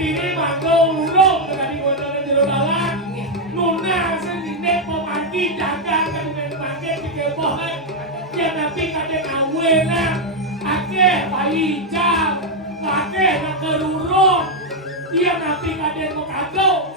Dini manggung lurung dengan iwatana jero lawak. Nuna sing dine pemanti jaga dengan pakai dikebohan. Yang nanti kadang awenan. Akeh bayi jam. Akeh nak kerurung. Yang nanti kadang mau kagau.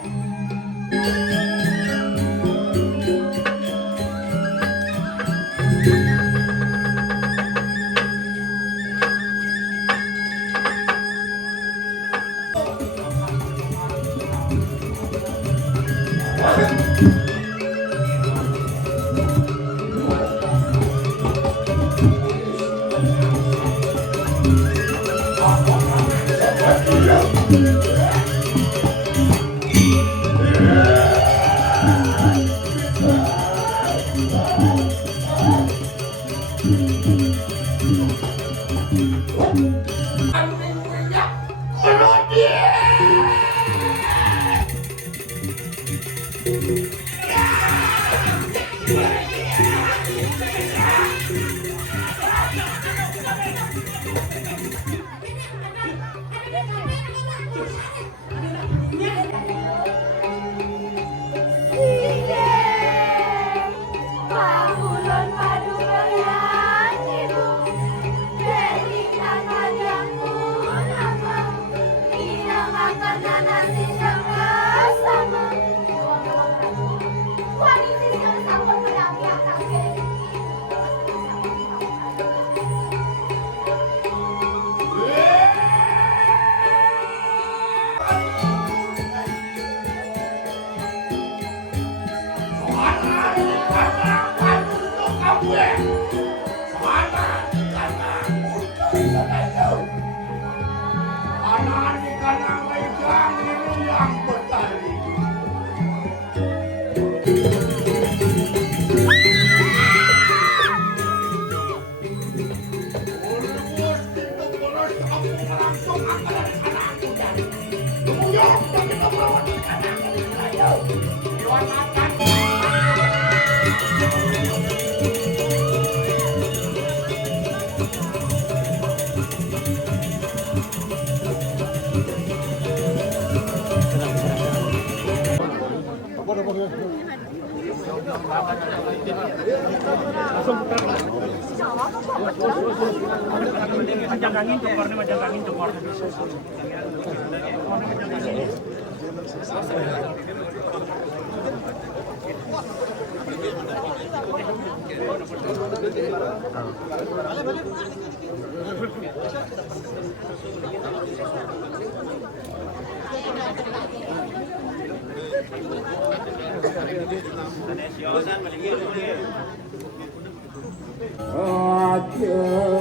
Majang angin cokornya, majang angin cokornya.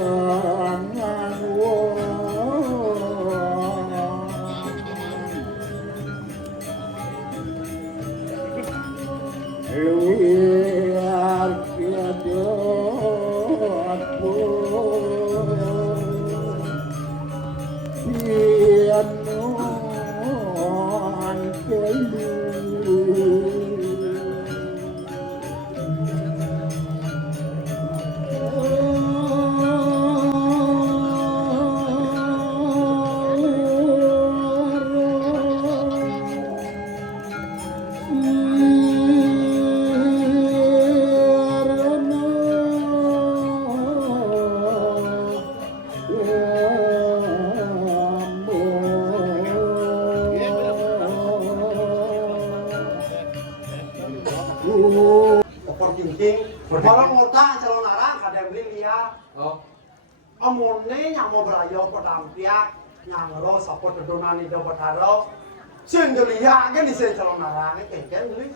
Jangan luar kiadatku pianon kelu Orang otak calon arang kadang lihat. Amone yang mau berayo padang piak, yang ro support donani do bataro. Sing lihat kan di calon arang keken beli.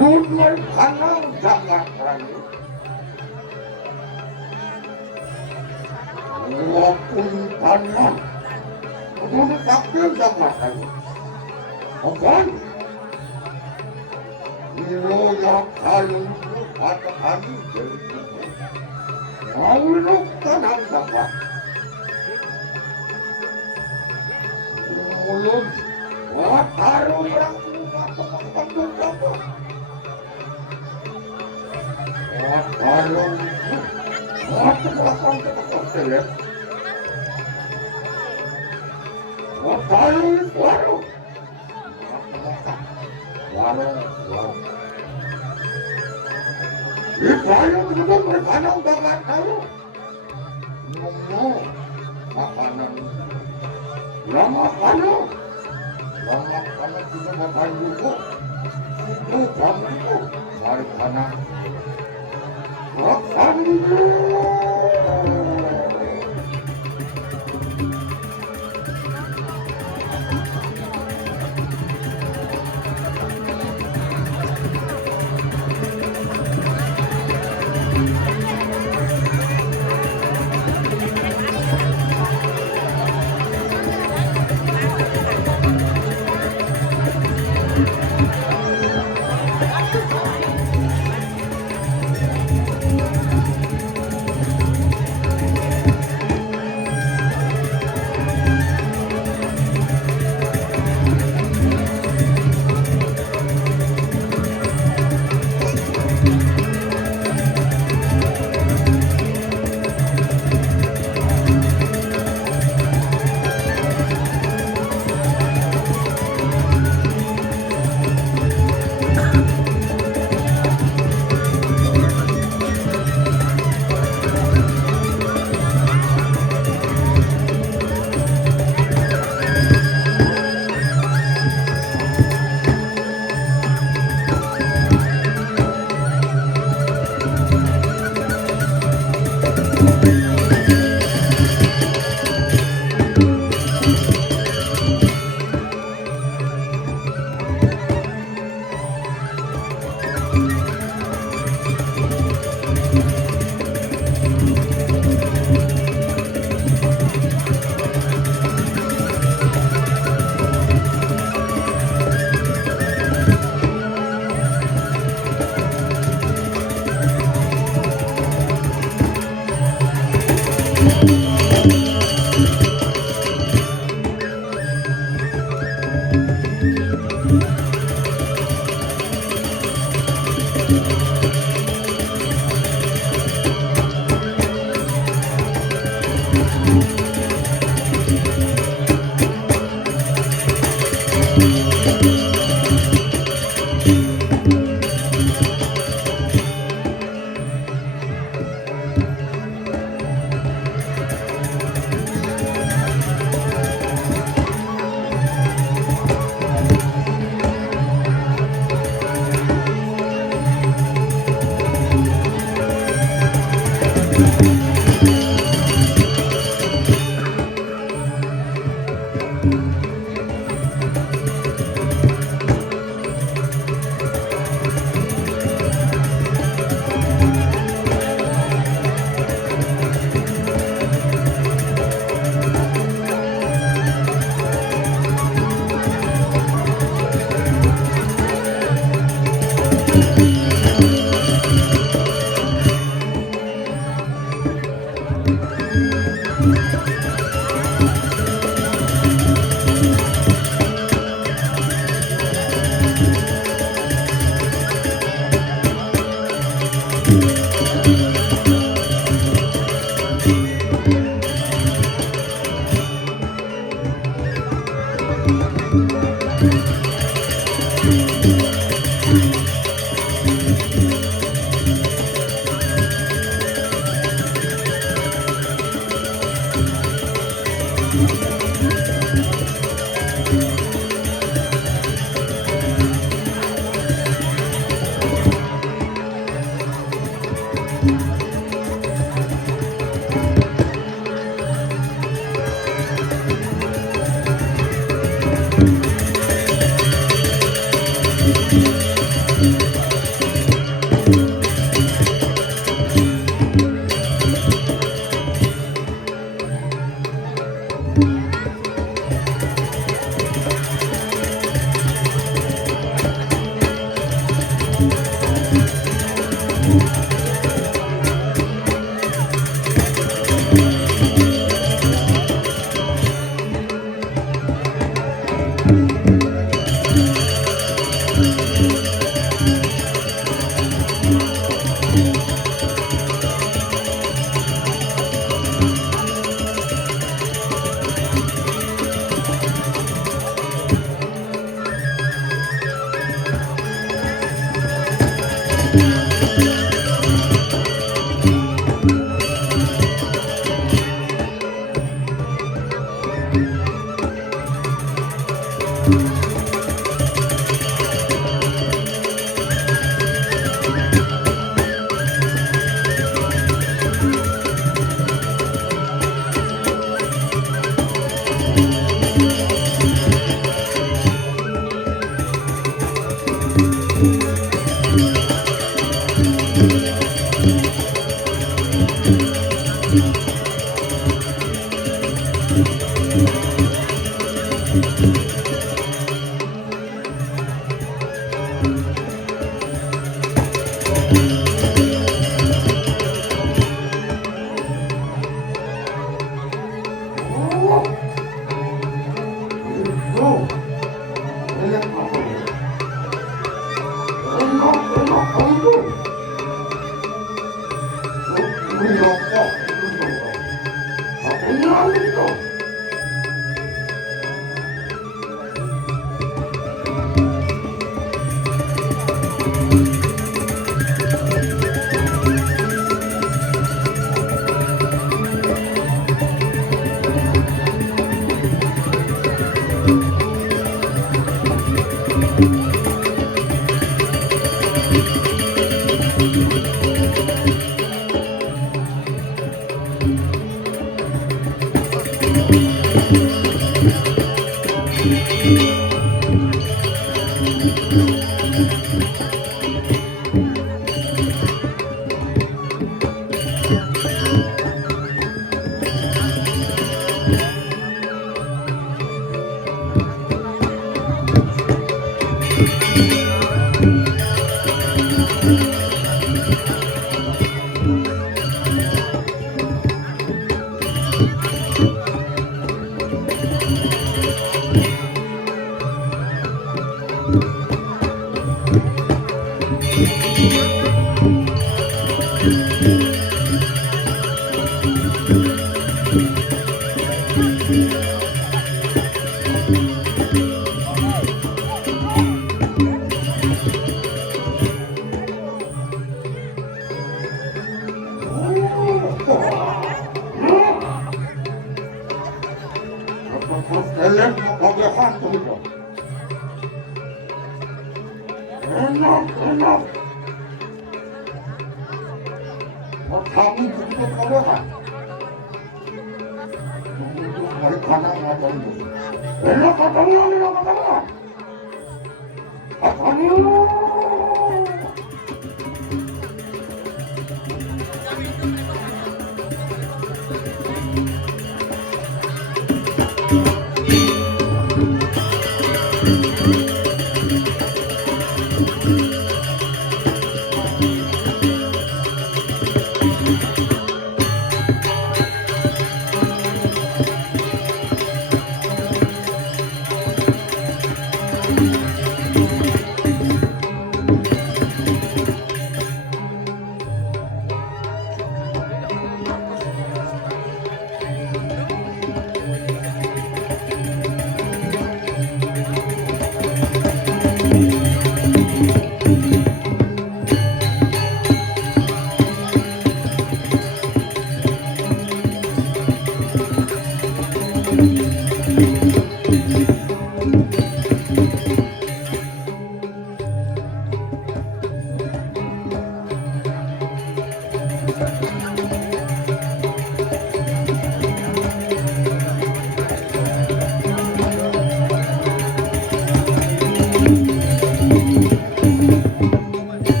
Dunia kanang jangan ragu. Walaupun tanah, kemudian takdir jangan ragu. Bukan? Ilo yang kalung pada hari jadi mauluk tanang jangan. Mulut, wataru ragu mata jangan. Kalau mata belakang kita terlihat, kalau warung, warung, di warung itu berkanang banget tahu, ngomong makanan, lama kita makan dulu, itu kamu itu hari kanan.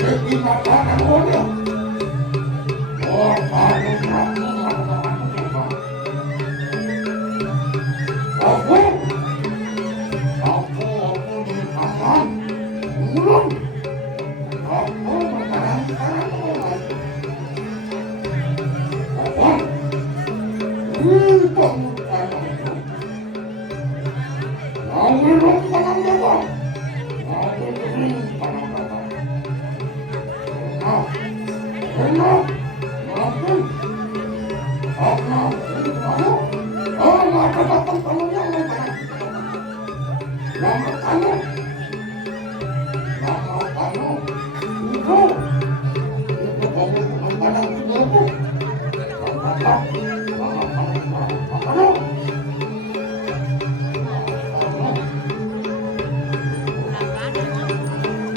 Terima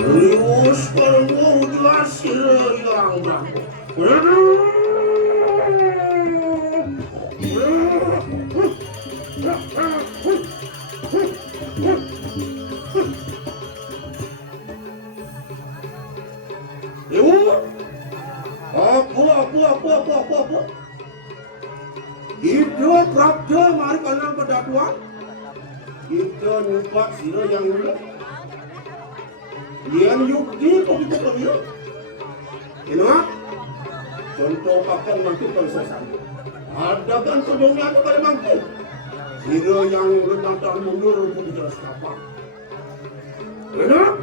Terus kalau jelas yang apa? Kita prabda mari kanang pedatuan. Kita numpak sila yang ulah. Yang yukti kok kita kami. Ingat? Contoh akan mampu konsesan. Ada kan sebelumnya itu pada mampu. Sila yang renang tak mundur untuk jelas apa. Ingat?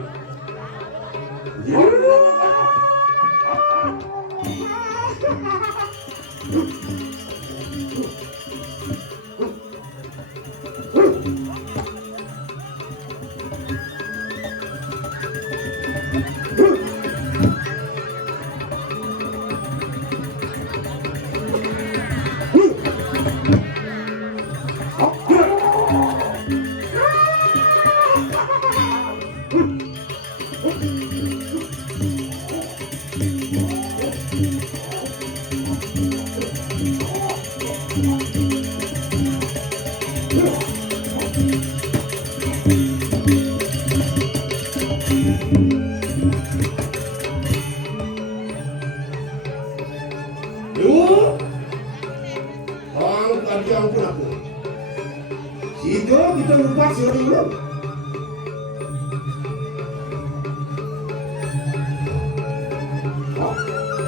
Kita lupa sering.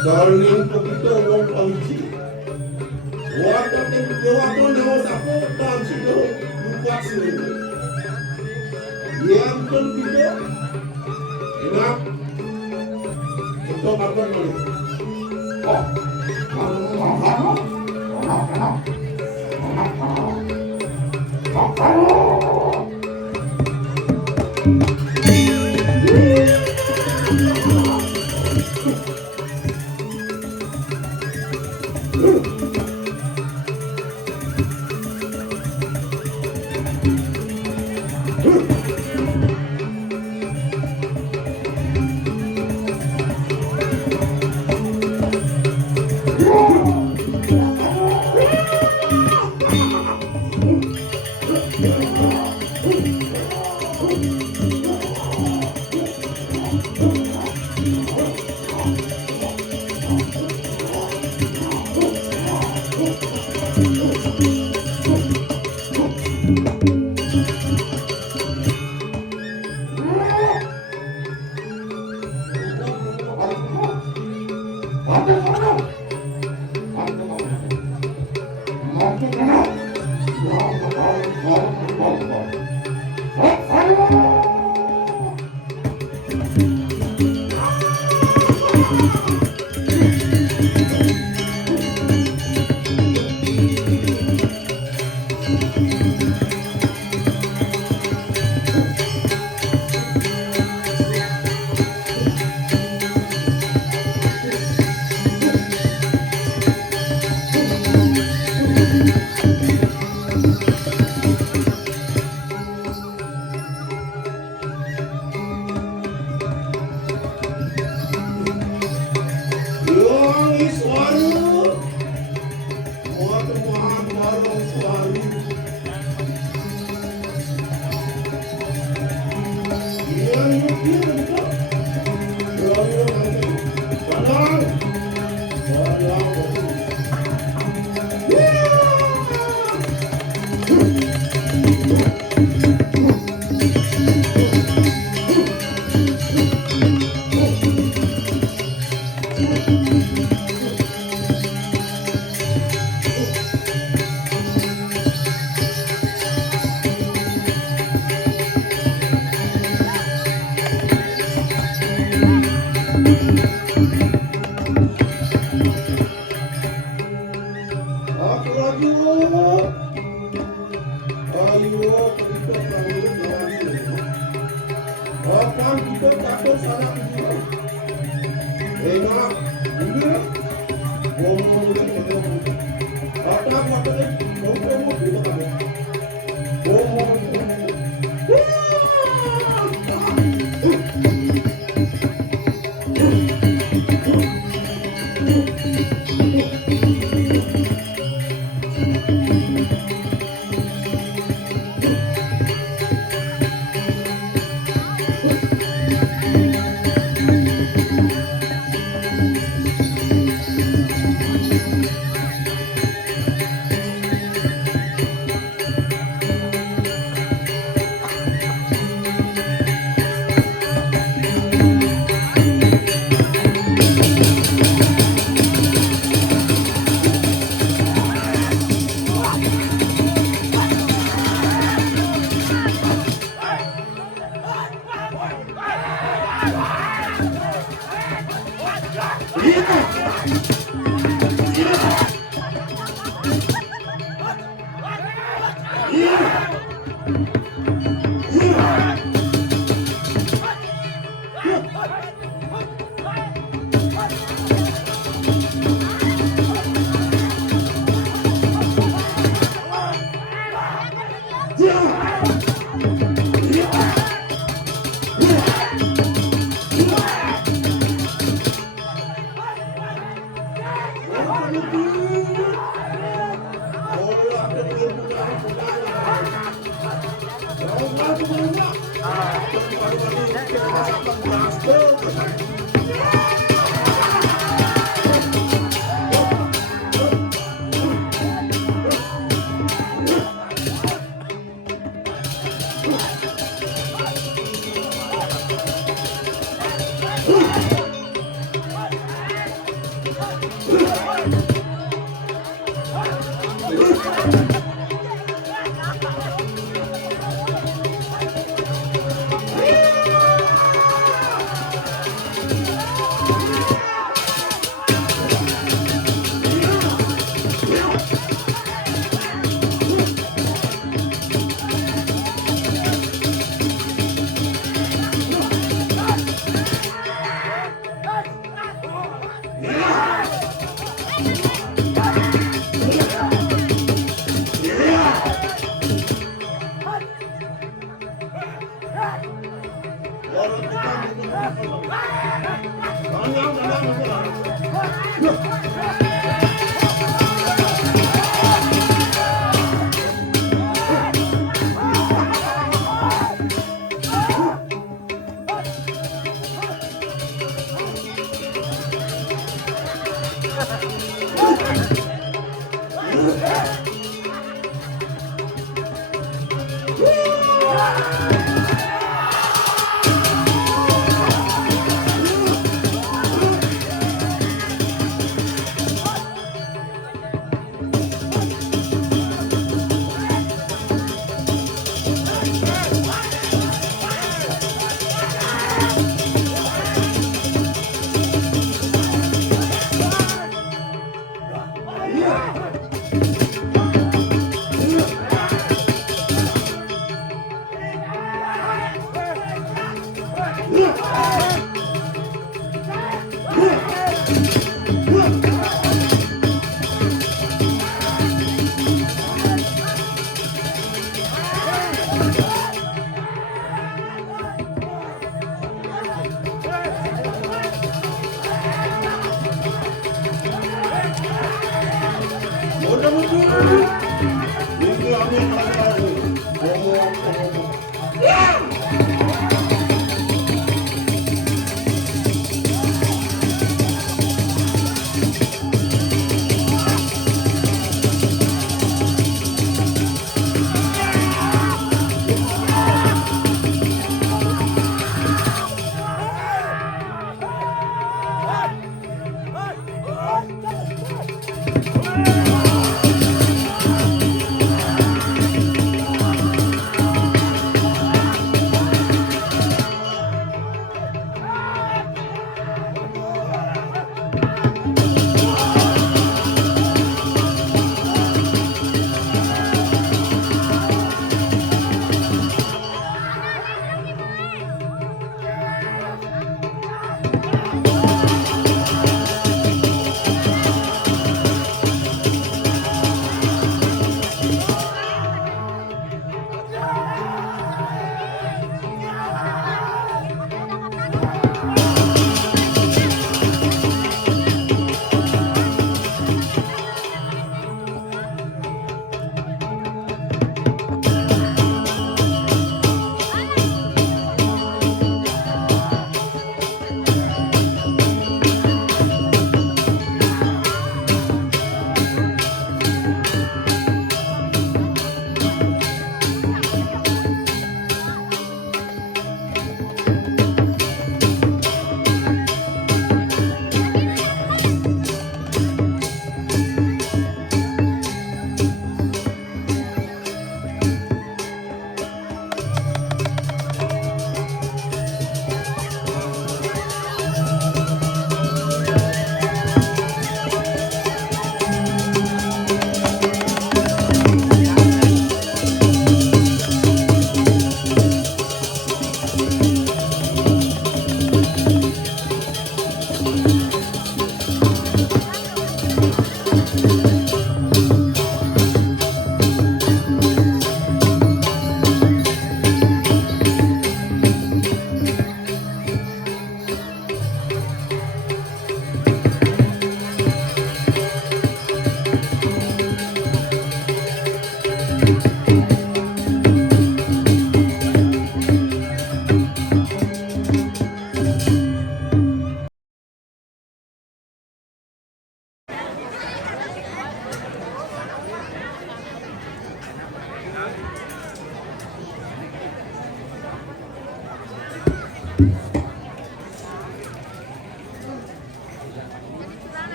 Soalnya untuk kita orang polisi. Waktu dewa sapu dan situ lupa sering. Yang kita enak untuk apa ni? Aku lagi. Ayo kita lanjut lagi. Akan kita takut salah kita. Enak, ini. Ngomong dengan kata-kata ngomong juga kan. Ngomong.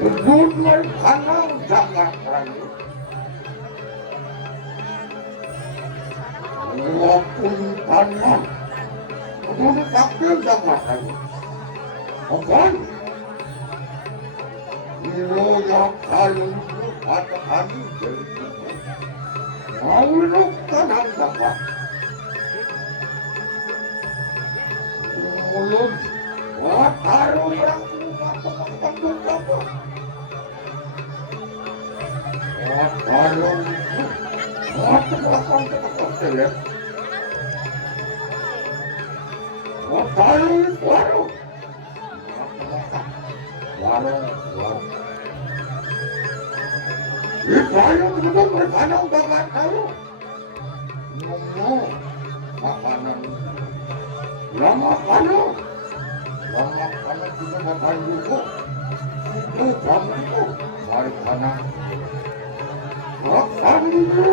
Gunung kanang jangan rayu. Walaupun kanan, gunung takdir jangan rayu. Oke? Ilo yang kalung ada kami jadi mauluk kanang jangan. Mulut, wataru yang patung jangan. Warung Ipayong itu berkanang banget tahu. Nunggu makanan. Lama kanu. Lama kanu juga makan juga. Itu kamu itu. Mari kanang. Makan dulu.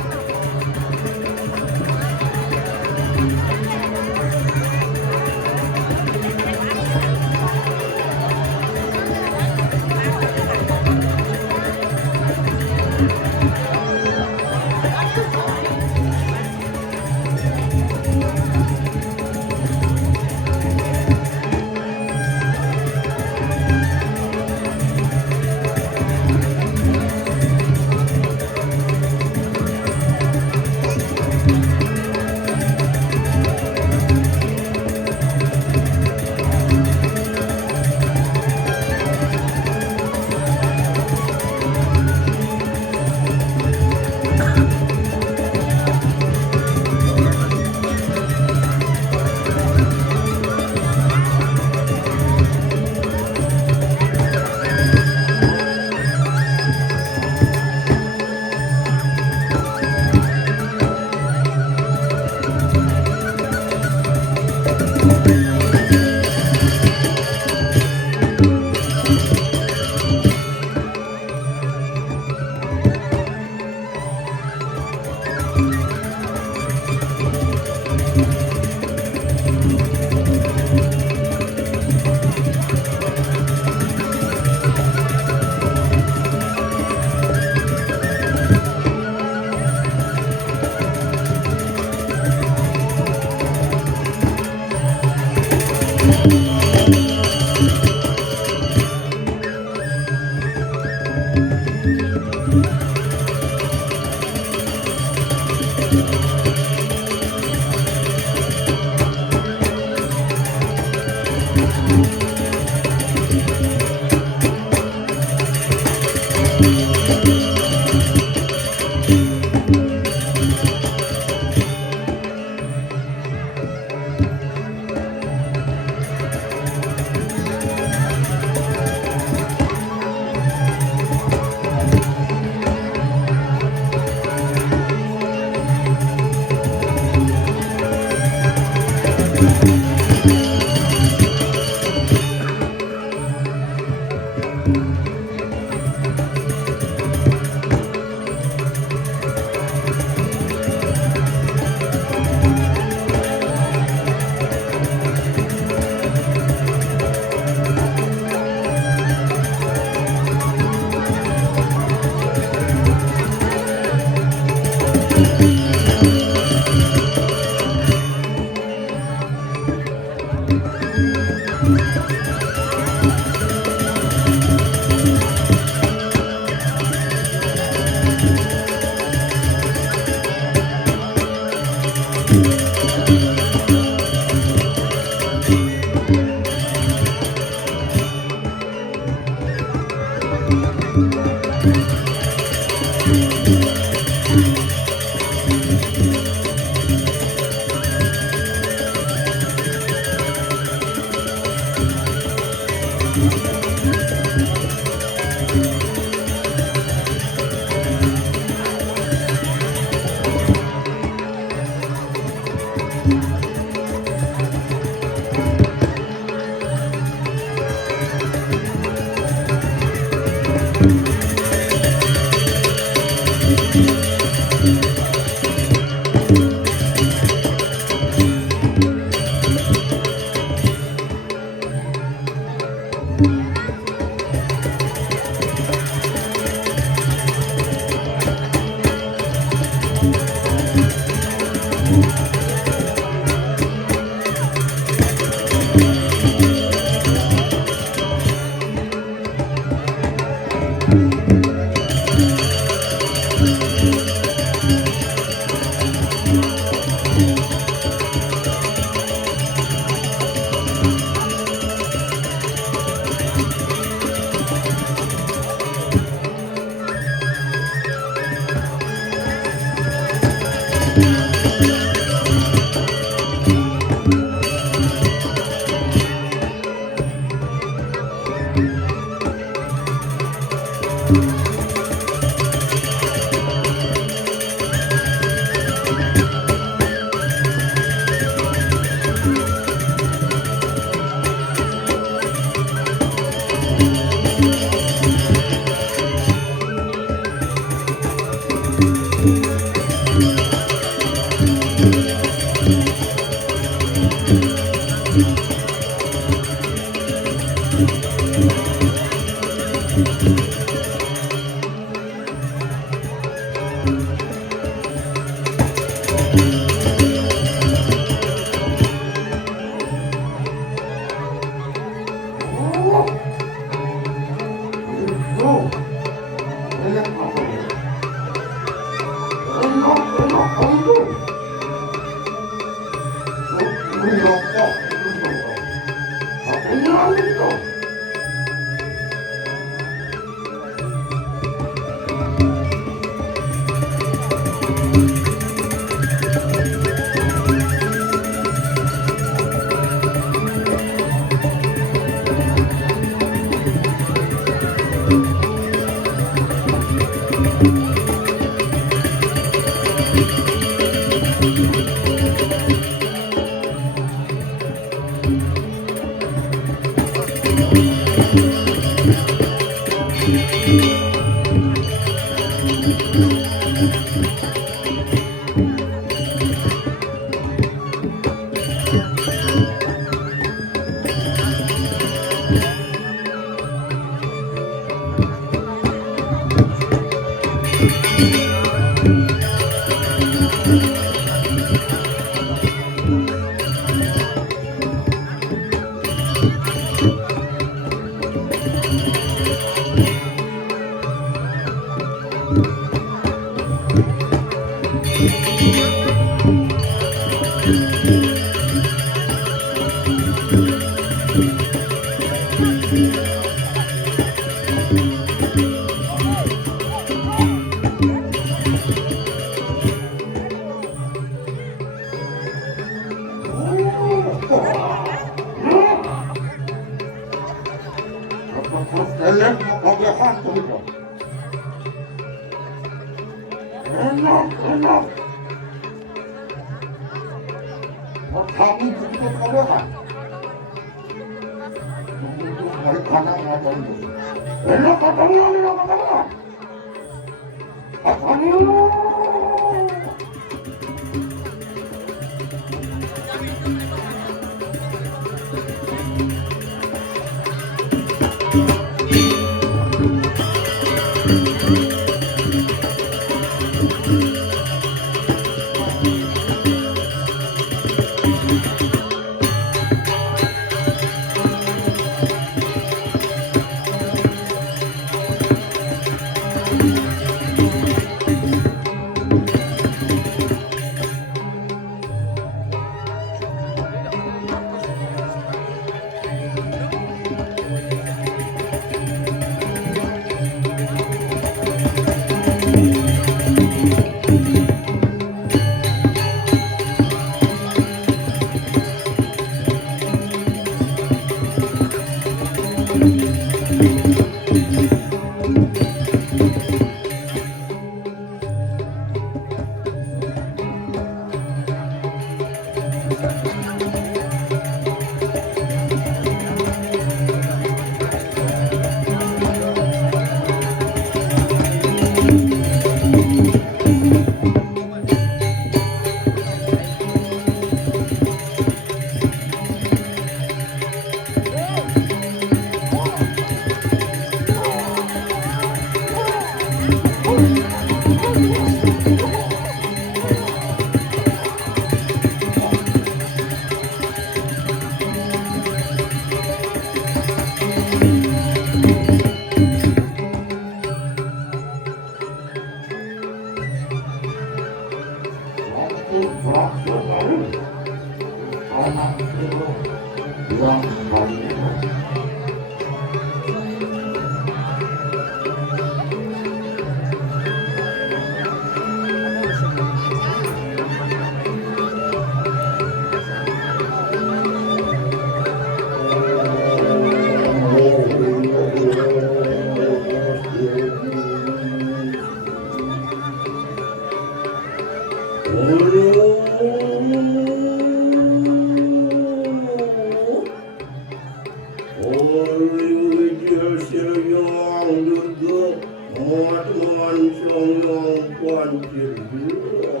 Muat mancung yang kuancir dua.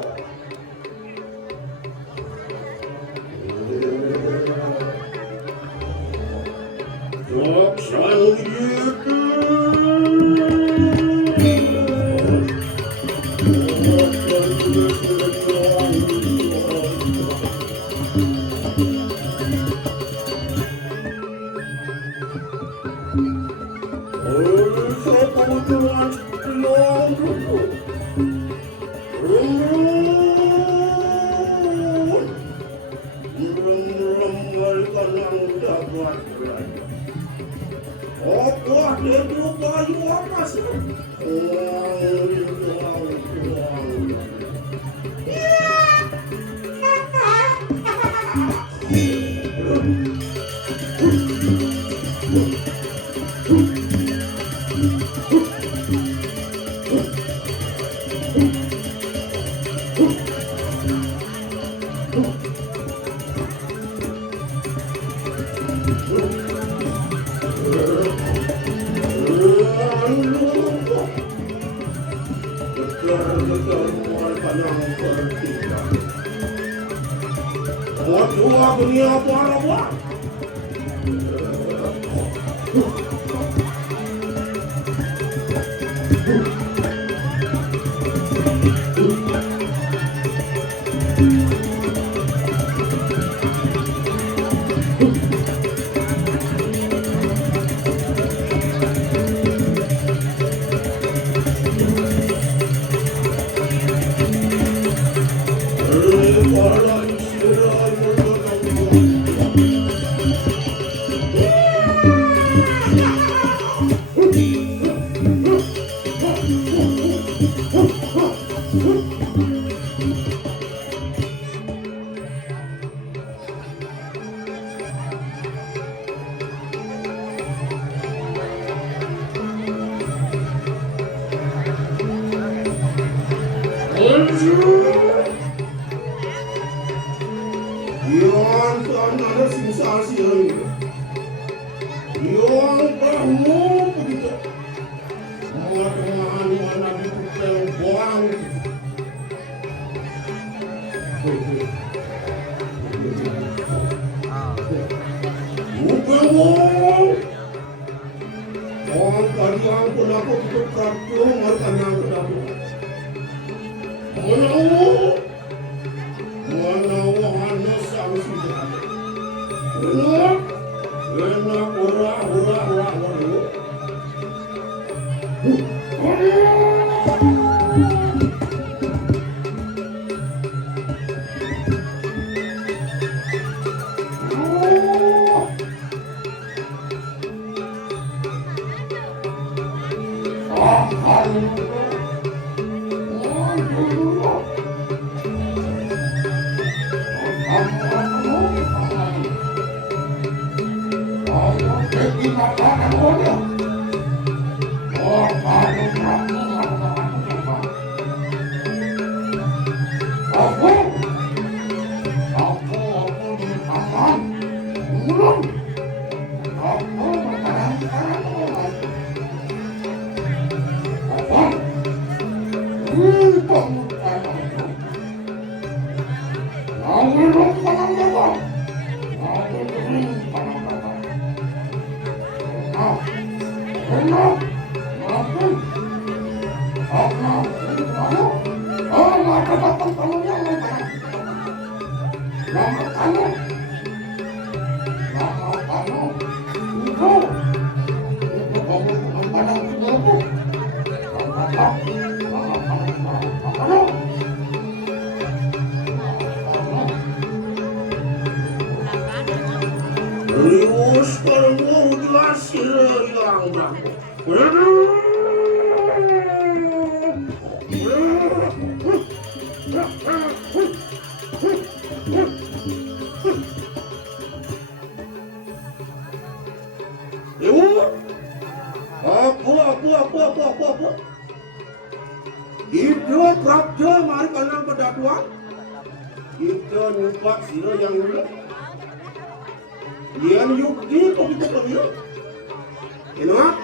Laksan gitu. Itu prabda mari kalian pedatuan. Itu nyupak sila yang dulu. Yang yukti kok kita kami. Ingat?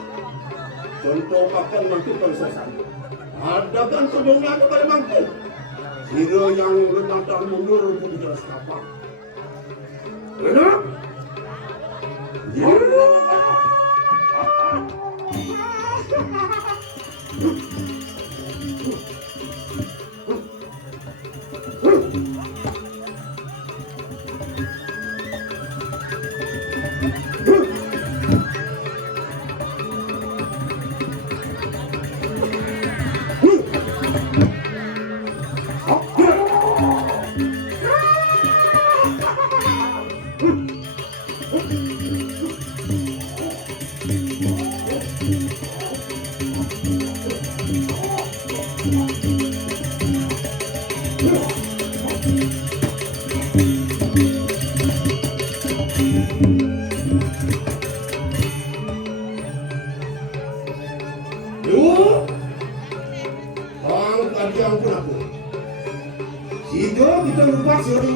contoh pakan mantu persoalan. Ada kan sebelumnya itu pada mantu. Hero yang renatan mundur pun jelas apa. Enak? Ya. Yang pun aku. Sehingga kita lupa sehari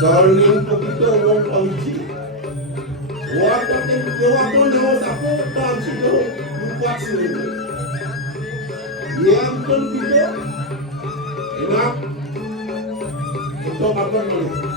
Darling kita orang panci. Waktu itu waktu dewasa aku panci itu lupa sehari. Yang pun kita enak untuk makan lagi.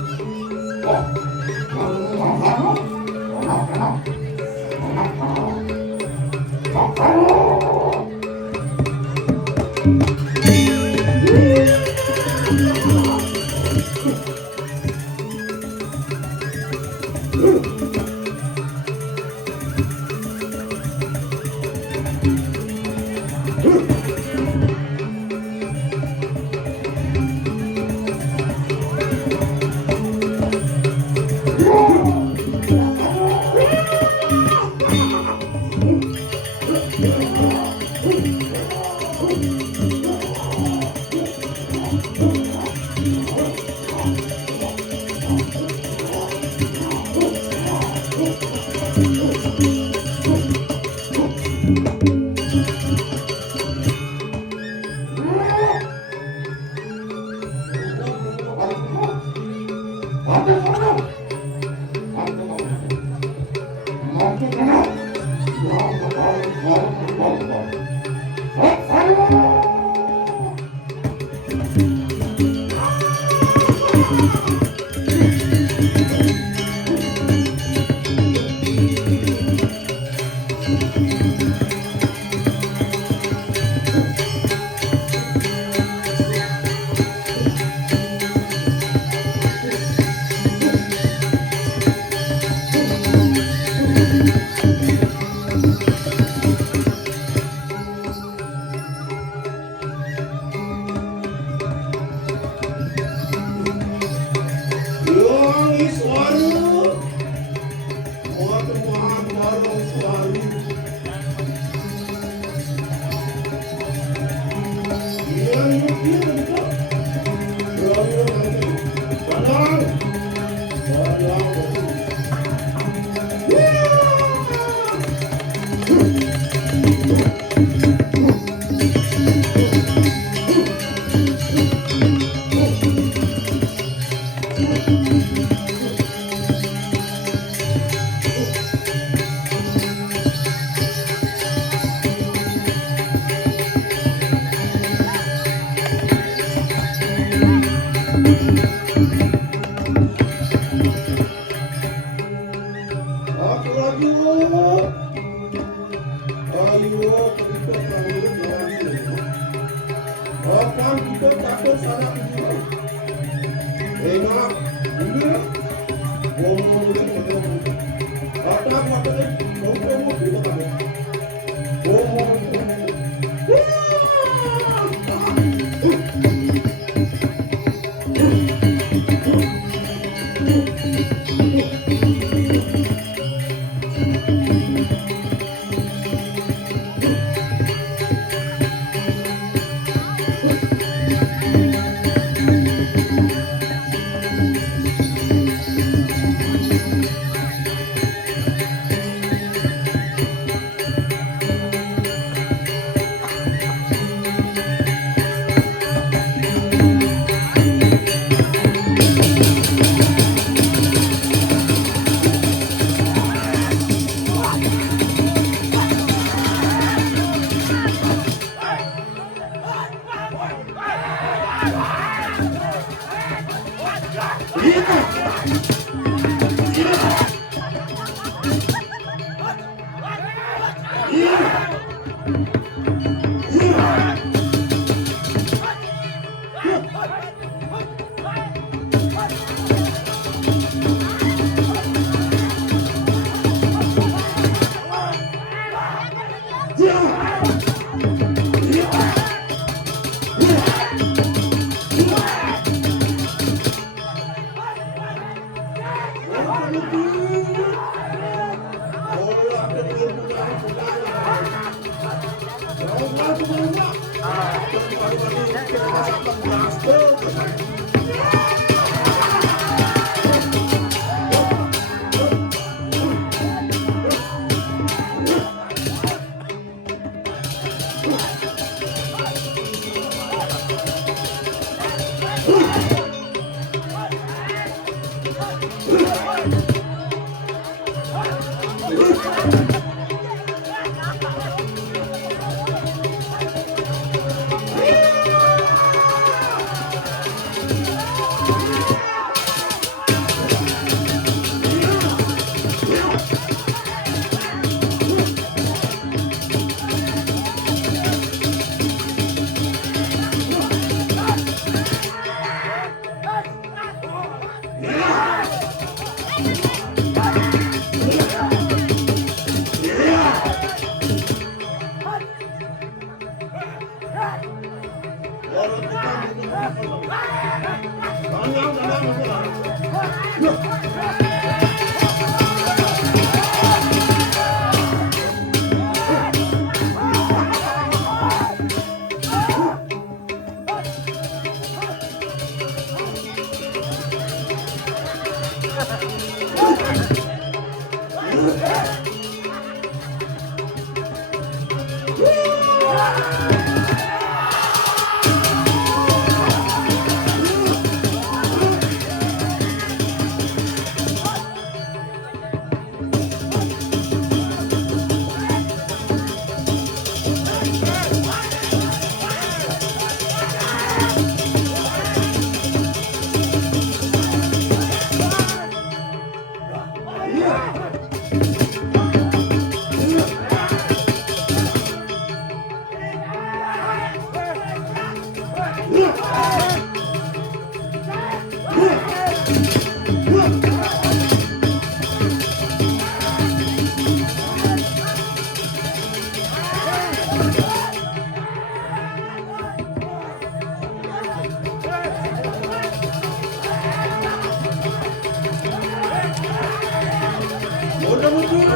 Mudah-mudahan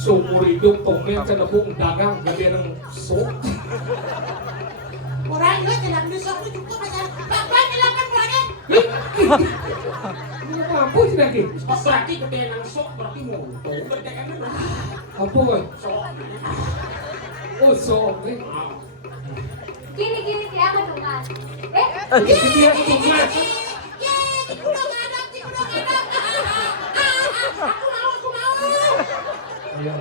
Seumur hidup pokoknya cenebung dagang gede nang sok. Orang itu tidak bisa cukup masalah. Bapak bilang Mampu sih lagi. Berarti gede nang sok berarti mau. Berarti kan Apa boy? sok. Oh so. Gini tiang kedungan. Dia cuma. Ayo.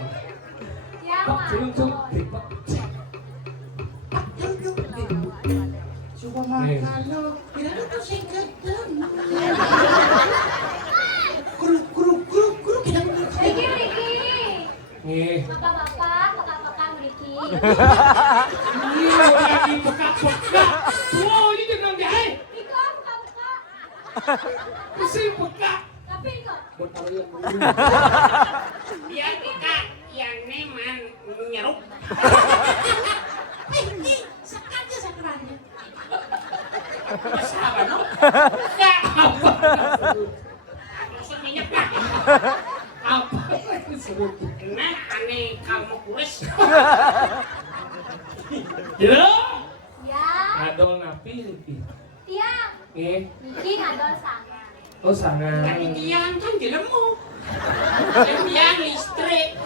Tiang Pak, belum tuh. Pak. Coba makan lo. Tidak ada sing gedeng. Guru kita Riki. Nih. Bapak-bapak, pekan-pekan Riki. Iya lagi pekak-pekak. Wow, ini jangan jahe. Ikut pekan-pekan. Mesti pekak. Tapi ikut. biar kita yang neman nyeruk. Sekali sakurangnya. Sabar no. Enggak apa. Langsung minyak lah. Apa disebut? Nah, aneh kamu kures. Ya. Ya. Adol napi Riki. Tiang. Nih. Riki ngadol sama. Oh sangat. Tapi tiang kan jelemu. Tiang listrik.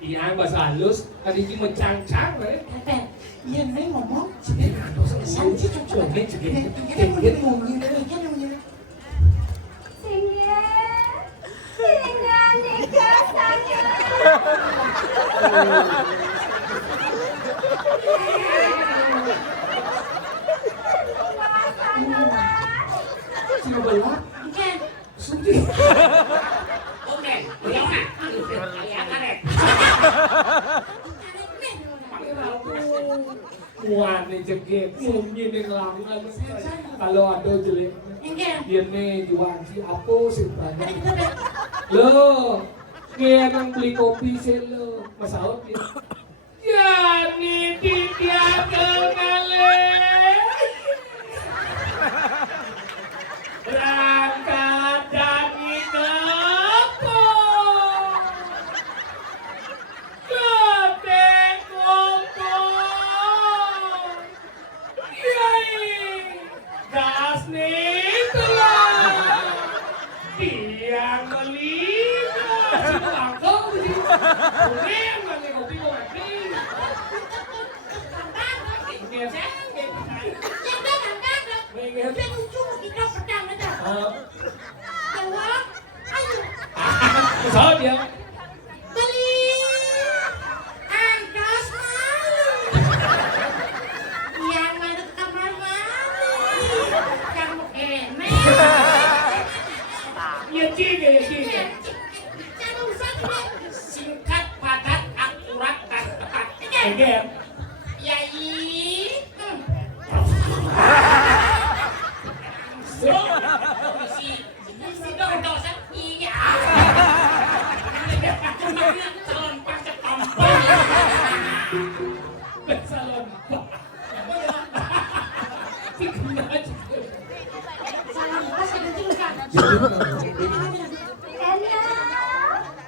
Tiang bahasa halus. Tadi Riki mencang-cang, Pepe, iya neng ngomong. Sanji Sanji Ini Singgih. Singgah nikah saya. Sino bala? Ken, Suji. oke, beliau nak. Ya karet. Muan nih jegit. Sumnya nih ngelangan. Kalau ada jelek. Enggak. Dia nih jualan si apa sih tanya. Lo, kayak yang beli kopi sih lo. Masalah dia. Ya nih dia kengale. Berangkat dari Depok. Ke Tekongkong. Yai. Gas nih telah. Tiang melihat. Siapa angkau sih? Kemudian nanti kopi mau mati. Sao dia? Ya ciga. Singkat, padat, akurat, dan tepat. Eger. Yai. Si dosa iya. Calon pacar tampil. Salon. Tinggal aja.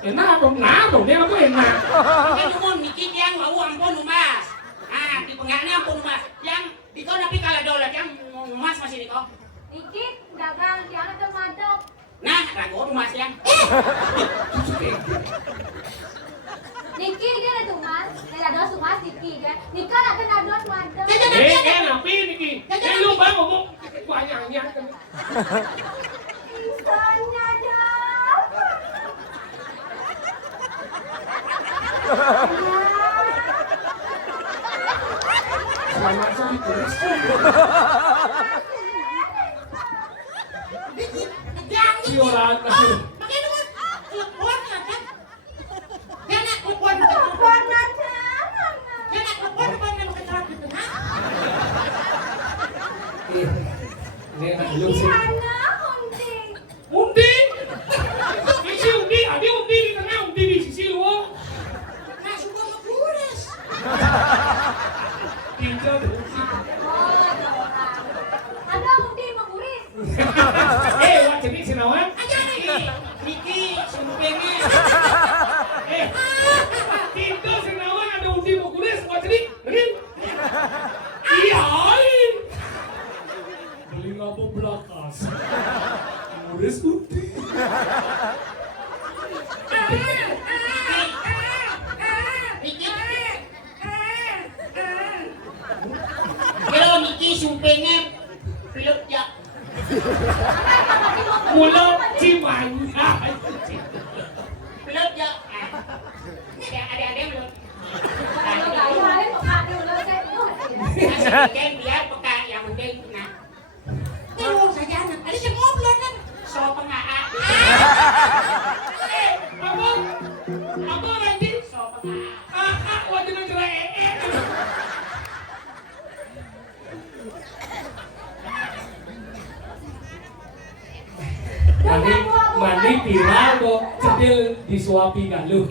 Enak. Enak dong, dia aku enak. Kan umum mikir yang mau ampun mas. Ah, di penggana ampun mas. Yang di kau tapi kalah dolar yang mas masih di kau. Riki dagang tiang itu madok. Nah, ragu mas yang. Niki dia ada tumas, dia ada tumas Niki kan. Nika nak kena dos madok. Napi Niki. Lu bang ngomong banyaknya. Insanya Selamat sore, terus. Si orang ini enak lu sih. Undi. Sisi undi, ada undi di tengah, undi di sisi lu. Tinggal undi. Ada undi menguris. Wah jadi sinawan. Niki, sumpengnya. Tinggal sinawan ada undi mau kulis, wah jadi, iya. kenapa belakas? Muris uti. Pero Niki sumpahnya pilot ya. Mula cimanya. Pilot ya. Ada belum? Kan biar peka yang penting nah. Terus saja anak. Ada yang ngobrol kan. So pengaa. Apa lagi? So pengaa. Wajib mencerai. Mandi viral kok cetil disuapi galuh.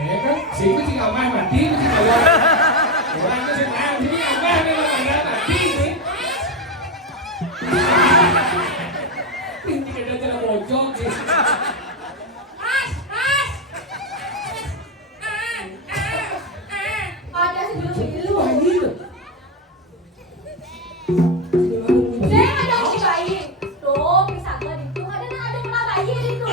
Kan sih itu nggak mah mati itu kalau orang itu sih nah ini nggak mah nih nggak mati sih. Ini kita jalan bocor sih. Ada sebelum itu. Wah ini. Saya ada si bayi. Tuh, bisa nggak itu? Ada kena bayi itu.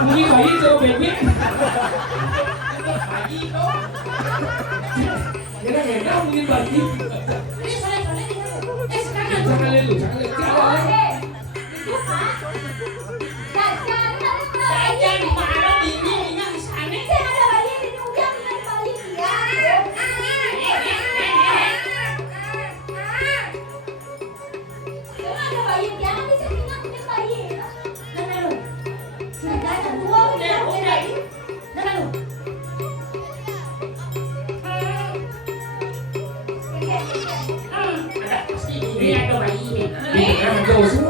Mungkin bayi jauh bebek. Bayi itu. Kira-kira mungkin bayi. Ini soalnya sekarang. Jangan lelu, jangan lelu. Oke. Itu kan? Jajan Jajan marah ini ingat sana. Saya ada bayi di udah dengan bayi ya. Saya ada bayi jangan bisa ingat dengan bayi. Jangan. Jangan dua udah. Jangan. Ada pasti ini ada bayi ini. Jangan jauh semua.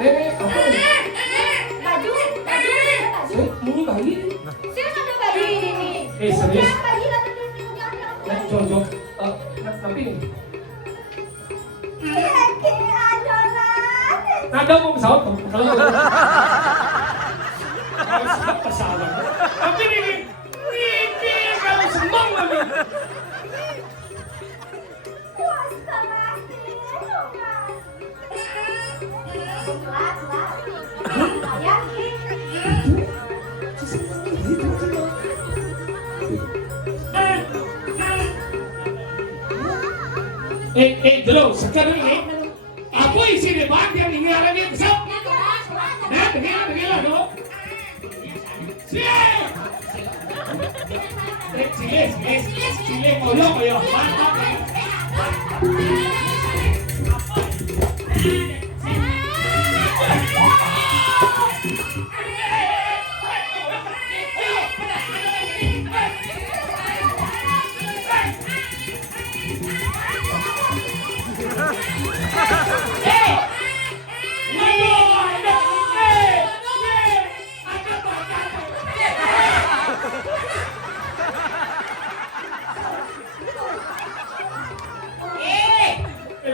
Nenek, apa ini? Mungkin bayi. Serius? Cocok. Tapi ada mau pesawat kalau pesawat. Tapi ini kalau senang lagi. Dulu sekarang ini apa isi debat yang ini lagi besok? Nah, dengar dulu. Sile, koyo, mantap.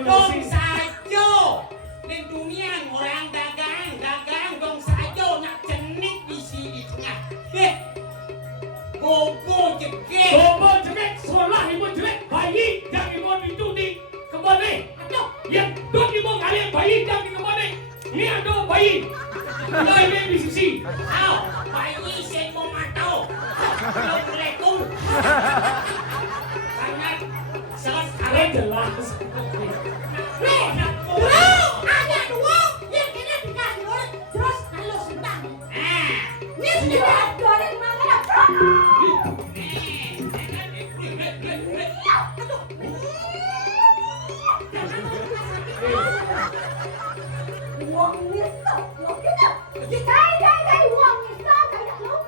Dong sajo. Di dunia orang dagang dong sajo nak cenik di sini tengah. Bobo jebek, Seolah ibu jelek, bayi yang ibu itu di kembali. Aduh, Yang dok ibu kalian bayi yang di kembali. Ini ada bayi. Ini di sisi. aw, bayi saya mau matau. Assalamualaikum. Sangat Kalian sekali. jelas. Ada dua yang kena dikasih orang terus kalau sedang. Ini sudah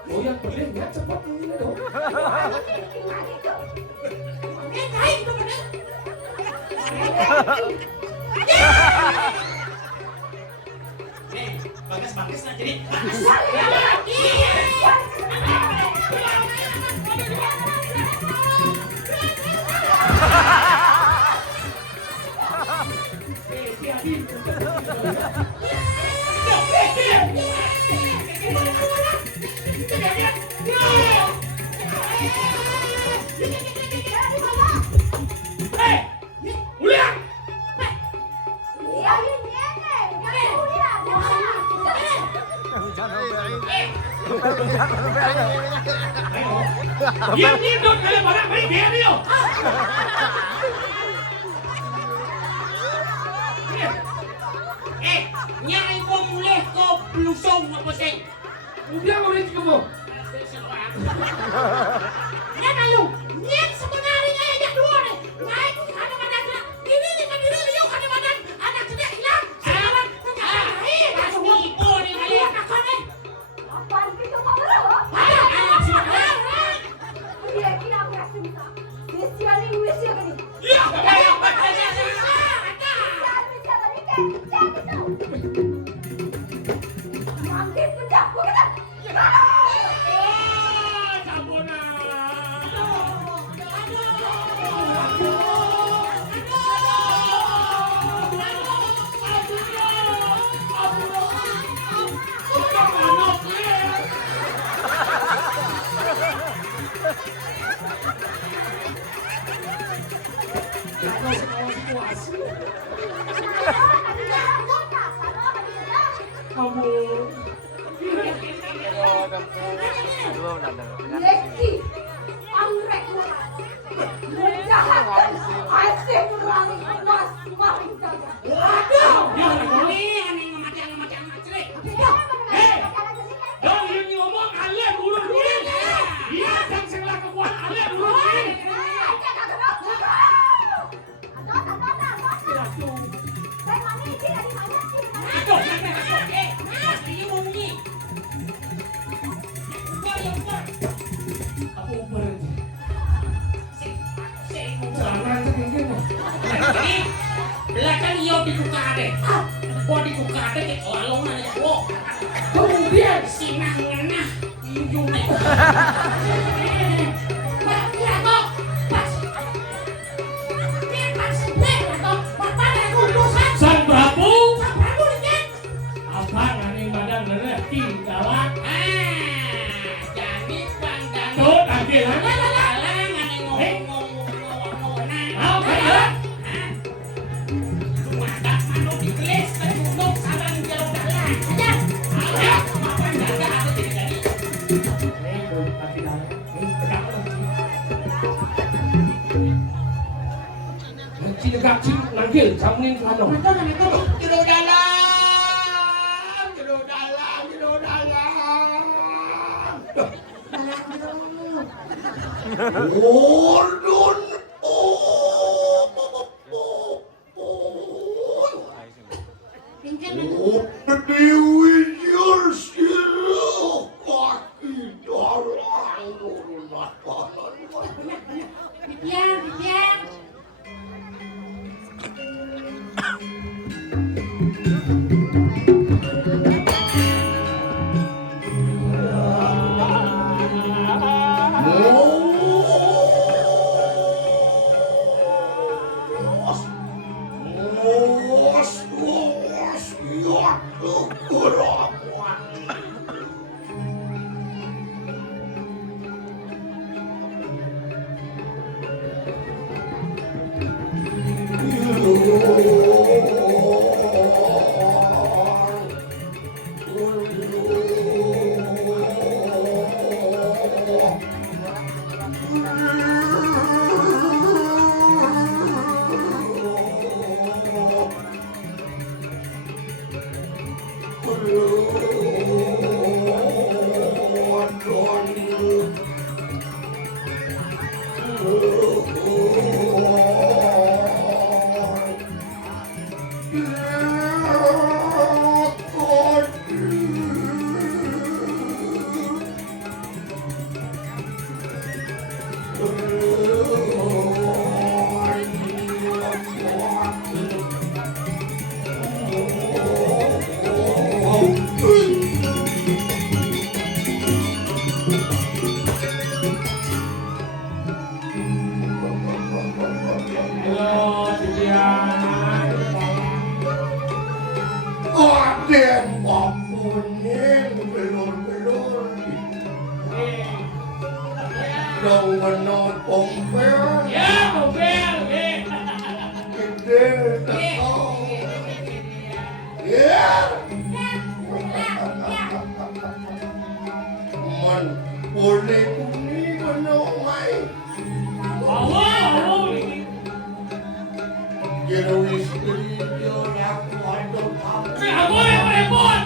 Oh yang belinya cepat ini dong. Bagus lah jadi. Uliang. Iya ini nih. Jangan uliang. Yang nyindot kalian pada main game yo. Nyai ko mulih ko blusong apa sih? Uliang udah cukup. Yan ayo, yan sebenarnya aja dulu nih. Naik kadang-kadang ini yuk kadang-kadang anak sudah hilang. Sekarang langsung ibu nih kalian akan nih. Apaan gitu mau bro? Anak sudah. Iya kira aku yakin bisa. Sia nih gue sia gini. Iya. Ayo batalnya susah. Sia tadi kayak gitu. Mampir pendak gue kata. Leki, anggrek murah, menjahatkan, asik merangi, mas maling jaga. Waduh, ini aneh ngemati amat cerai. Dong yang ngomong kalian urut dulu. Iya, yang sebelah kebuan kalian urut dulu. Aduh, pasti ngomongin. Aku berhenti. Jangan sedikit. Jadi, belakang iyo dibuka deh. Oh dibuka deh, lalu nanya, oh. Kemudian Sinah ngenah, inju nih. Pak, ya toh, pas. Ini pas, atau bapak ada kudusan. Sang Prabu, Pak Prabu nih, apa ngani badan rezeki galak. jadi pandang. Tuh, akhirnya. Alang ngani ngomong-ngomong. Apa ya? Cuma ada manu di gelis, tertutup sarang jauh dalam. Aja, aja, apa jaga ada jadi. Cina kacing nanggil, samungin kano. Jero dalam. Ordon. Dewi Yersiro kaki dalam. Biar. Aden papunin belon-belon. Dong menopong bel. Ya, mobil. Deh, ya. Man, boleh kuni menomai. Awo niki. Kira istri dia aku ada apa? Si awo yang repot.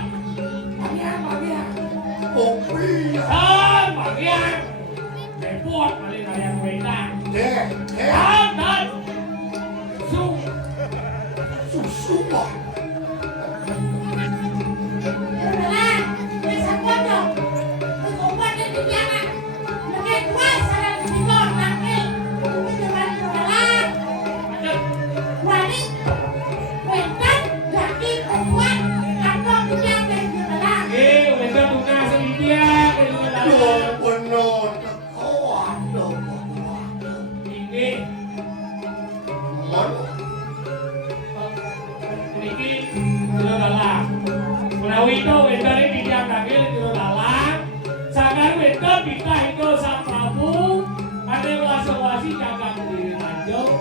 Kopi. Bagian. Repot kali kalian wena. Deh. Dan Susu lah. wena tuna selidia Yo benar kau ada apa? ini Mana? niki jero dalang. Menawi itu wena ini diam lagi jero dalang. Sangat wena kita itu sang Prabu. Ada wasi-wasi jaga diri manjung.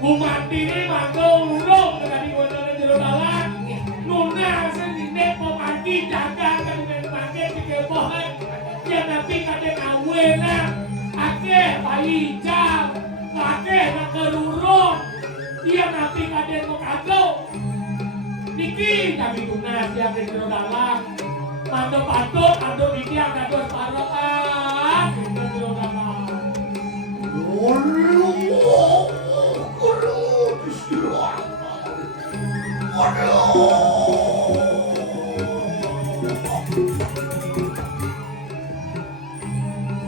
Bumati ini manggung urung dengan wena jero dalang. Nuna sendiri pemangki jaga kan mangke dikepoh. Ya nabi kadek awena. Ake bayi jam. Ake nak kerurung. Iya nabi kadek mau kagau. Niki kami tunas yang di jero dalang. Mando patut, ando niki agak dos parokan. Di jero dalang.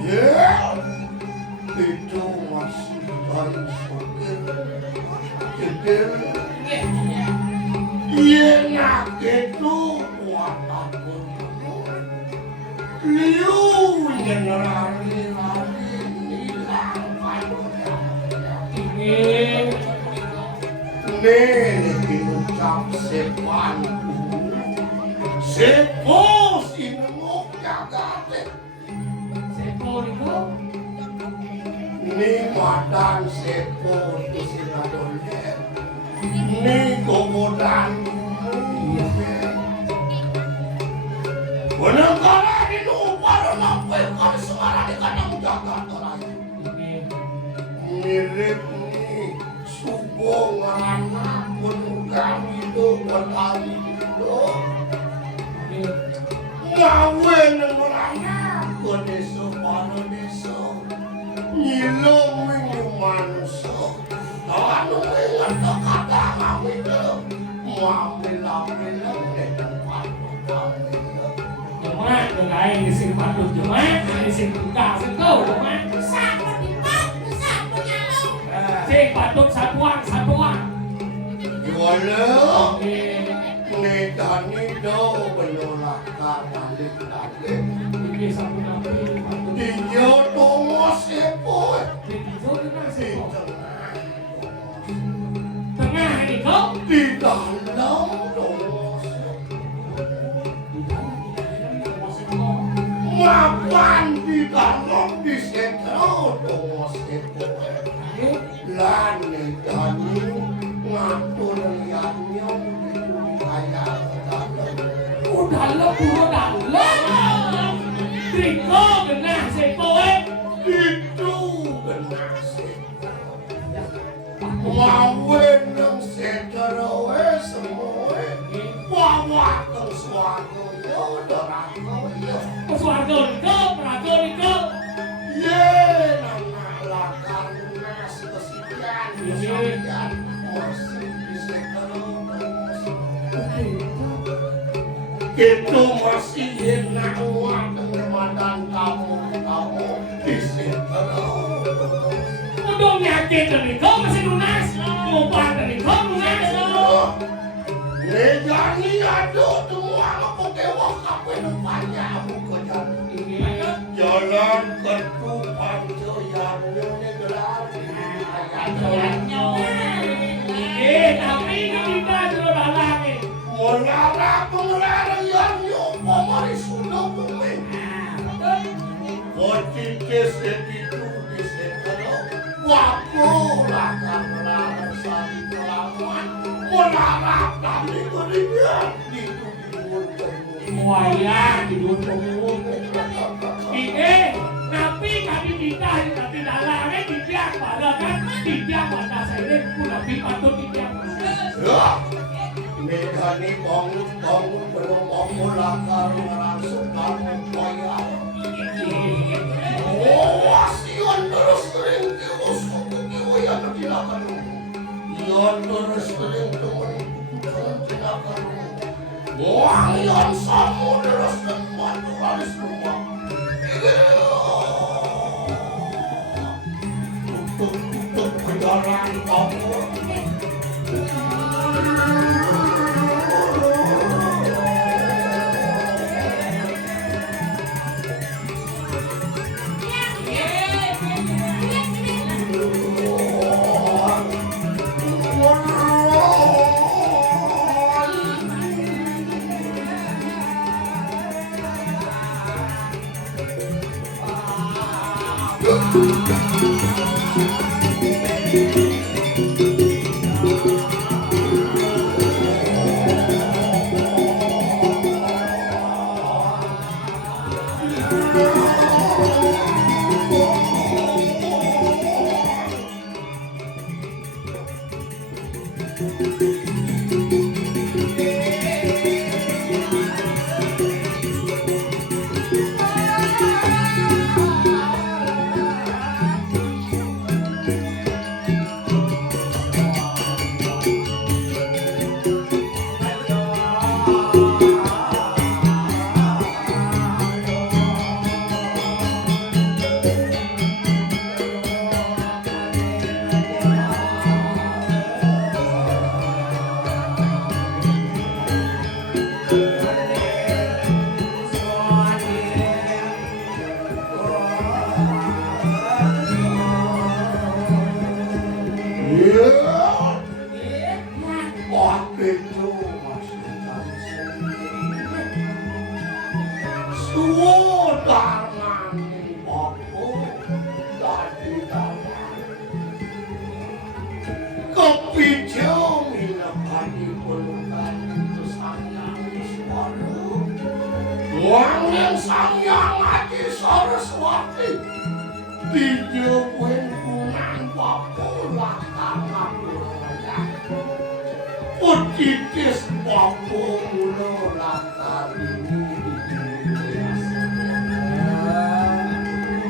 Ya, itu masih dari sopir. Iya nak itu buat apa? Liu yang lari-lari hilang Ini Nih ucap sepan Sepo sinengok jagate sepo niku. Ni madan sepo di sinadole Ni gogodan Wanangkala di lupa Nampai kami suara di kanang jagat Ini Mirip ni subong anak penugang itu berkali itu ngawe ng orangnya ke desa pada desa nyilong minumanso ano ingat na kata ngawe itu mamil-amilang di tempat kami jemaat dengan sing patut jemaat, sing tukar sing kau jemaat. Sing patut satuan. Wala Ini Nida-nida menolakkan balik-balik ini satu nabi patut. Dia tunggu sepoi Di tidur dengan Di sepo. tengah Tengah ini kau. Di dalam tunggu Mapan di dalam di sekro tunggu sepoi Lan nida-ni ngatur liatnya Dalam puro dalam. Triko genah sepo Itu benar sepoi Wawen ng sekro semua Wawak ng swago yo dorako yo Swarga niko, praga niko. Ye nangalakan nas kesikian kesikian masih bisa itu masih enak dengan kamu bisa Udah nyakit niko masih lunas. Ngumpan niko lunas. Nejani aduh semua ngepokewak kape depannya buku jalan ketupan joyannya negelar Tapi kita jero dalang ni. Melarang pengelarang yang nyoba mari sudah bumi Kocike setitu di sekalo Wapo lakang larang sari kelar melarang itu dia Wayang di umum. Ini nabi kami tidak tapi dalamnya tidak pada kan tidak pada saya pun nabi patut tidak. Megani bangun belum bangun lakar langsung bangun kaya. Wasian terus sering terus yang dilakukan. Yang terus sering dilakukan. Wah, yang sama terus membantu harus rumah. Tutup perjalanan kamu. Wang yang sayang hati Saraswati dijupuin kunang papulah karena pulangnya Putitis papu mulu latar ini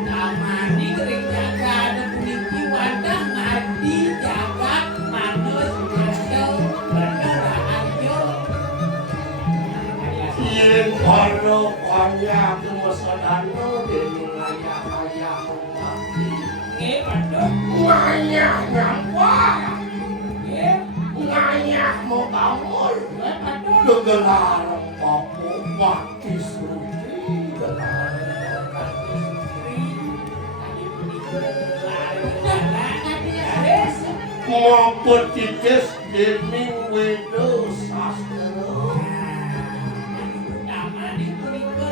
Namani kering jaga ada puniki wadah ngadi jaga manus jendel berdarah ayo Yen kalau banyak kemesadano dengan ayah-ayah mati nge padok Ngayah nyampa nge Ngayah mau kamul nge padok Gegelar papu bakti suci Gegelar Mau petitis dening wedo sastro Namani punika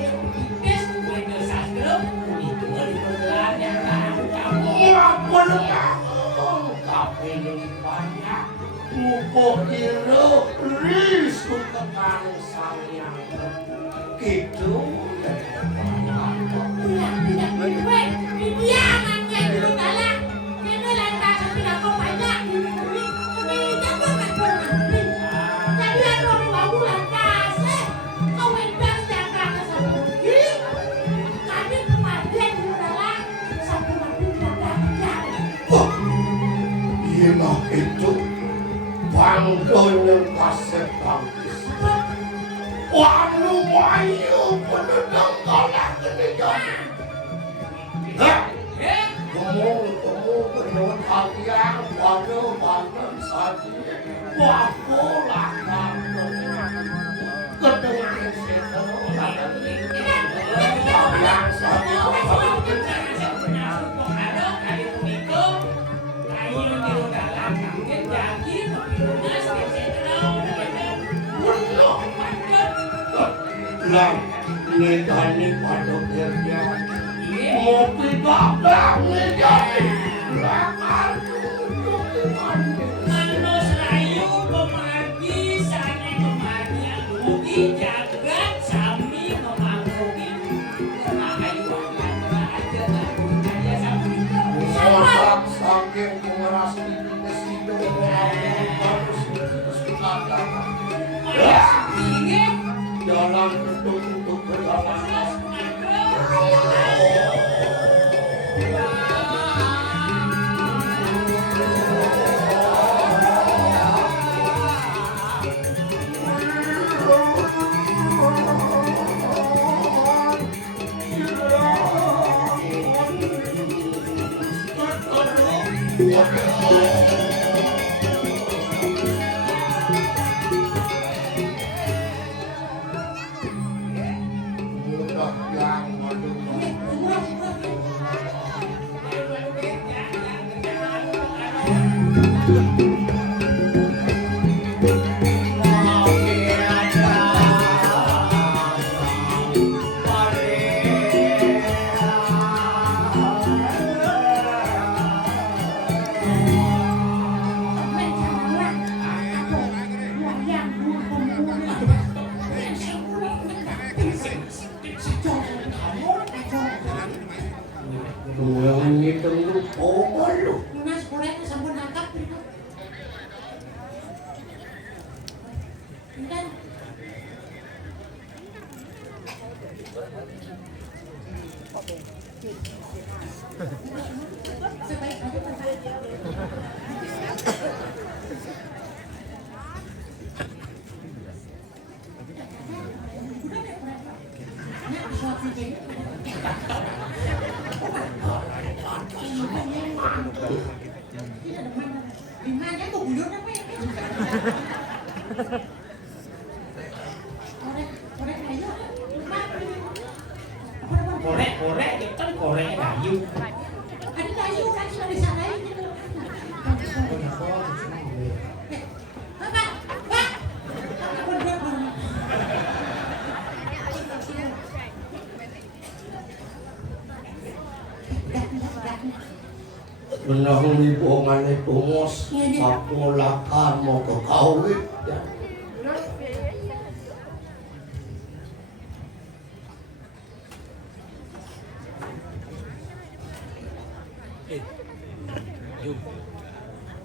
tes wedo sastra punika digelar yang kamu Wapun kakong kaping banyak Mupo iro risu tekan sayang Gitu Iya itu Bangkonya kasih bangkis Wanu mayu penedang kalah kenejan Kamu penuh kalian Wanu bangun saja Wapulah kantor Kedengaran setan Kalian saja Lang, ngedani pada kerja Mopi baklang ngedani Lakar duduk di mandi Manus rayu Ki Jagat sami memangkungi ayuan aja aja sami. Sahabat saking pengeras desido harus katakan. Jalan untuk berjalan. Korek itu kan korek kayu. Ada kayu kan sudah disalahin gitu. Bapak, Pak. Menahun ibu ngane pungos, aku lakan mau ke kawit. Thank you.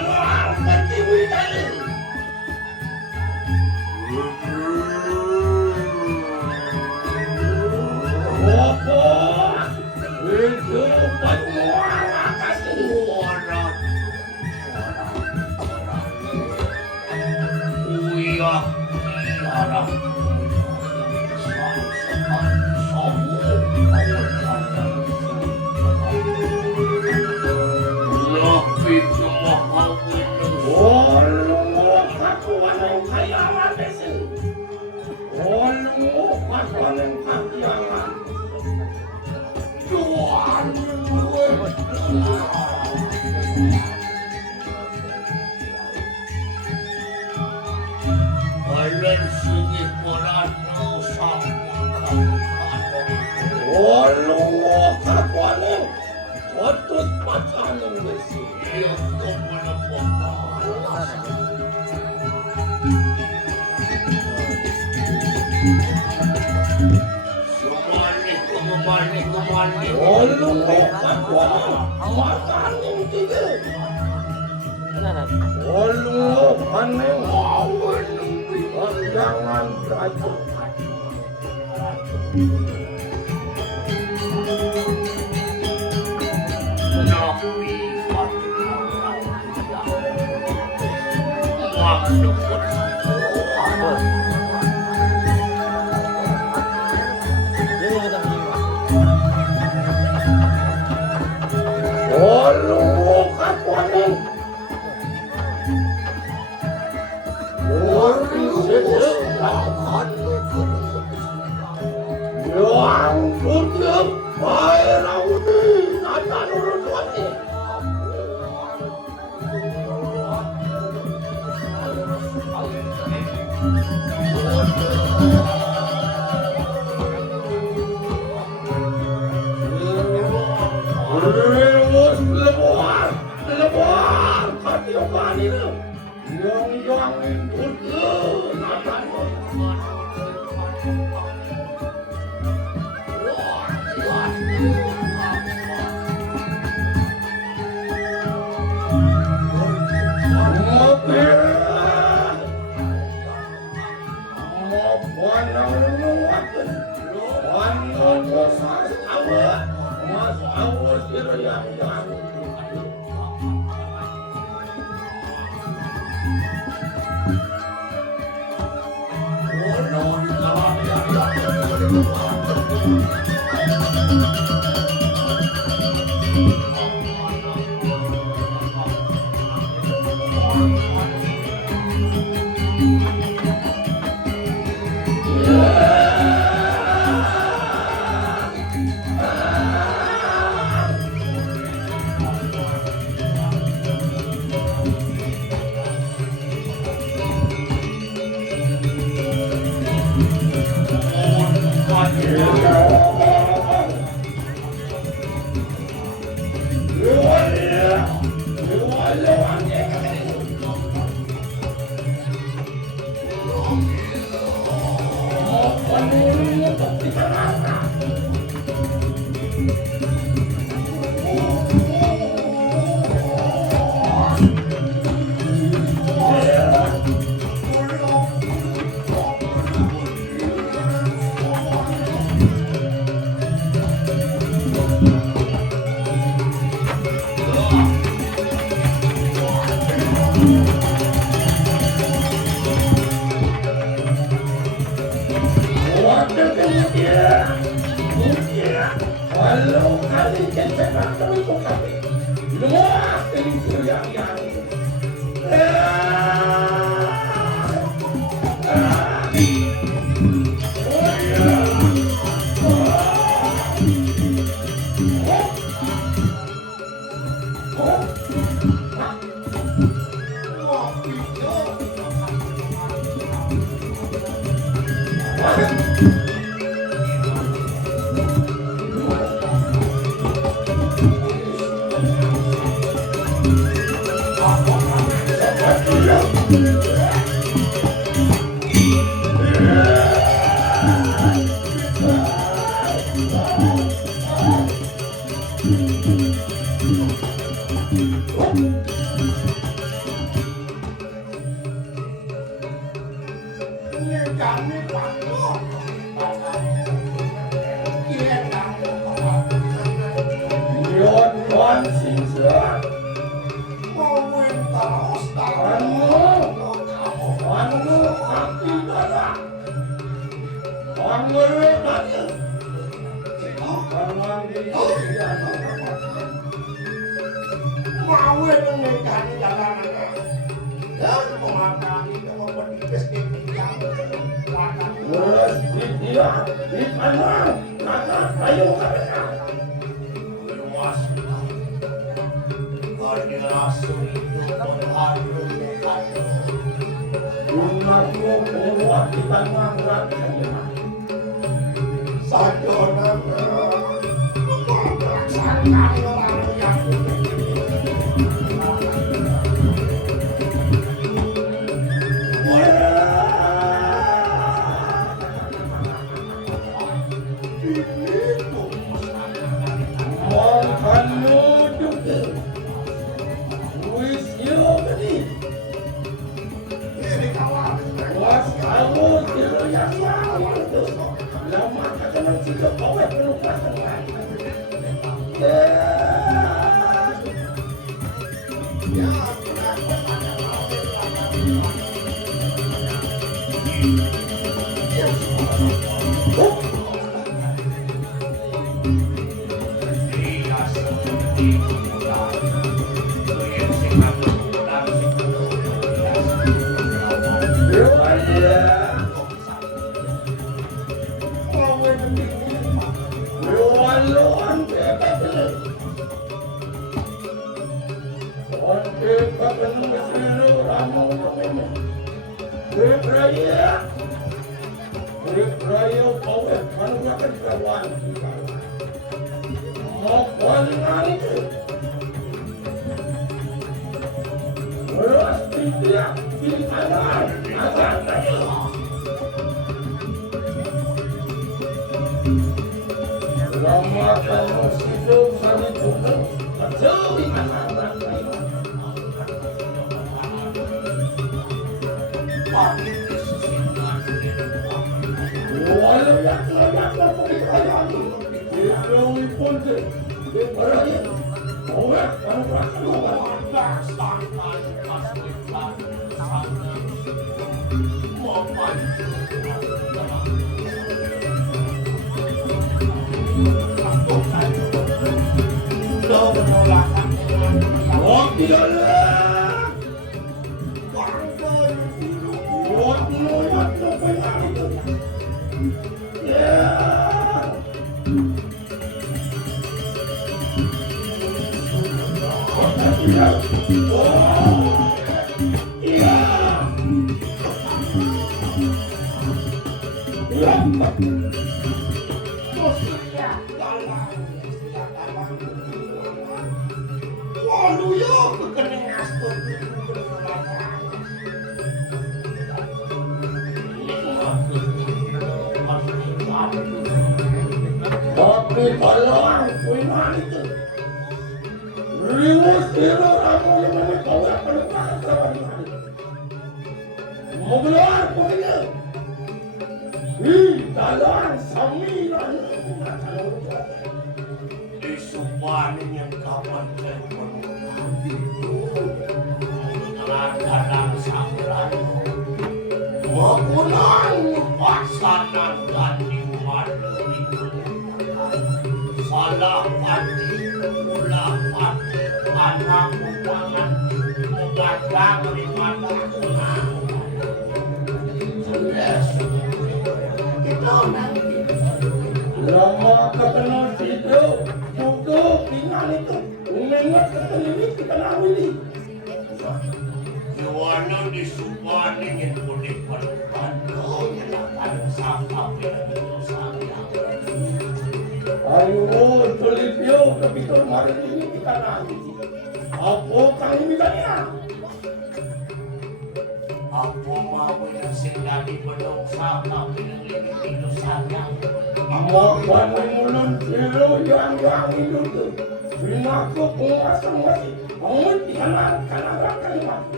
Manual Katiwi tadi. Opo, itu pemuara kasih. Uyah, orang. Jangan beracun.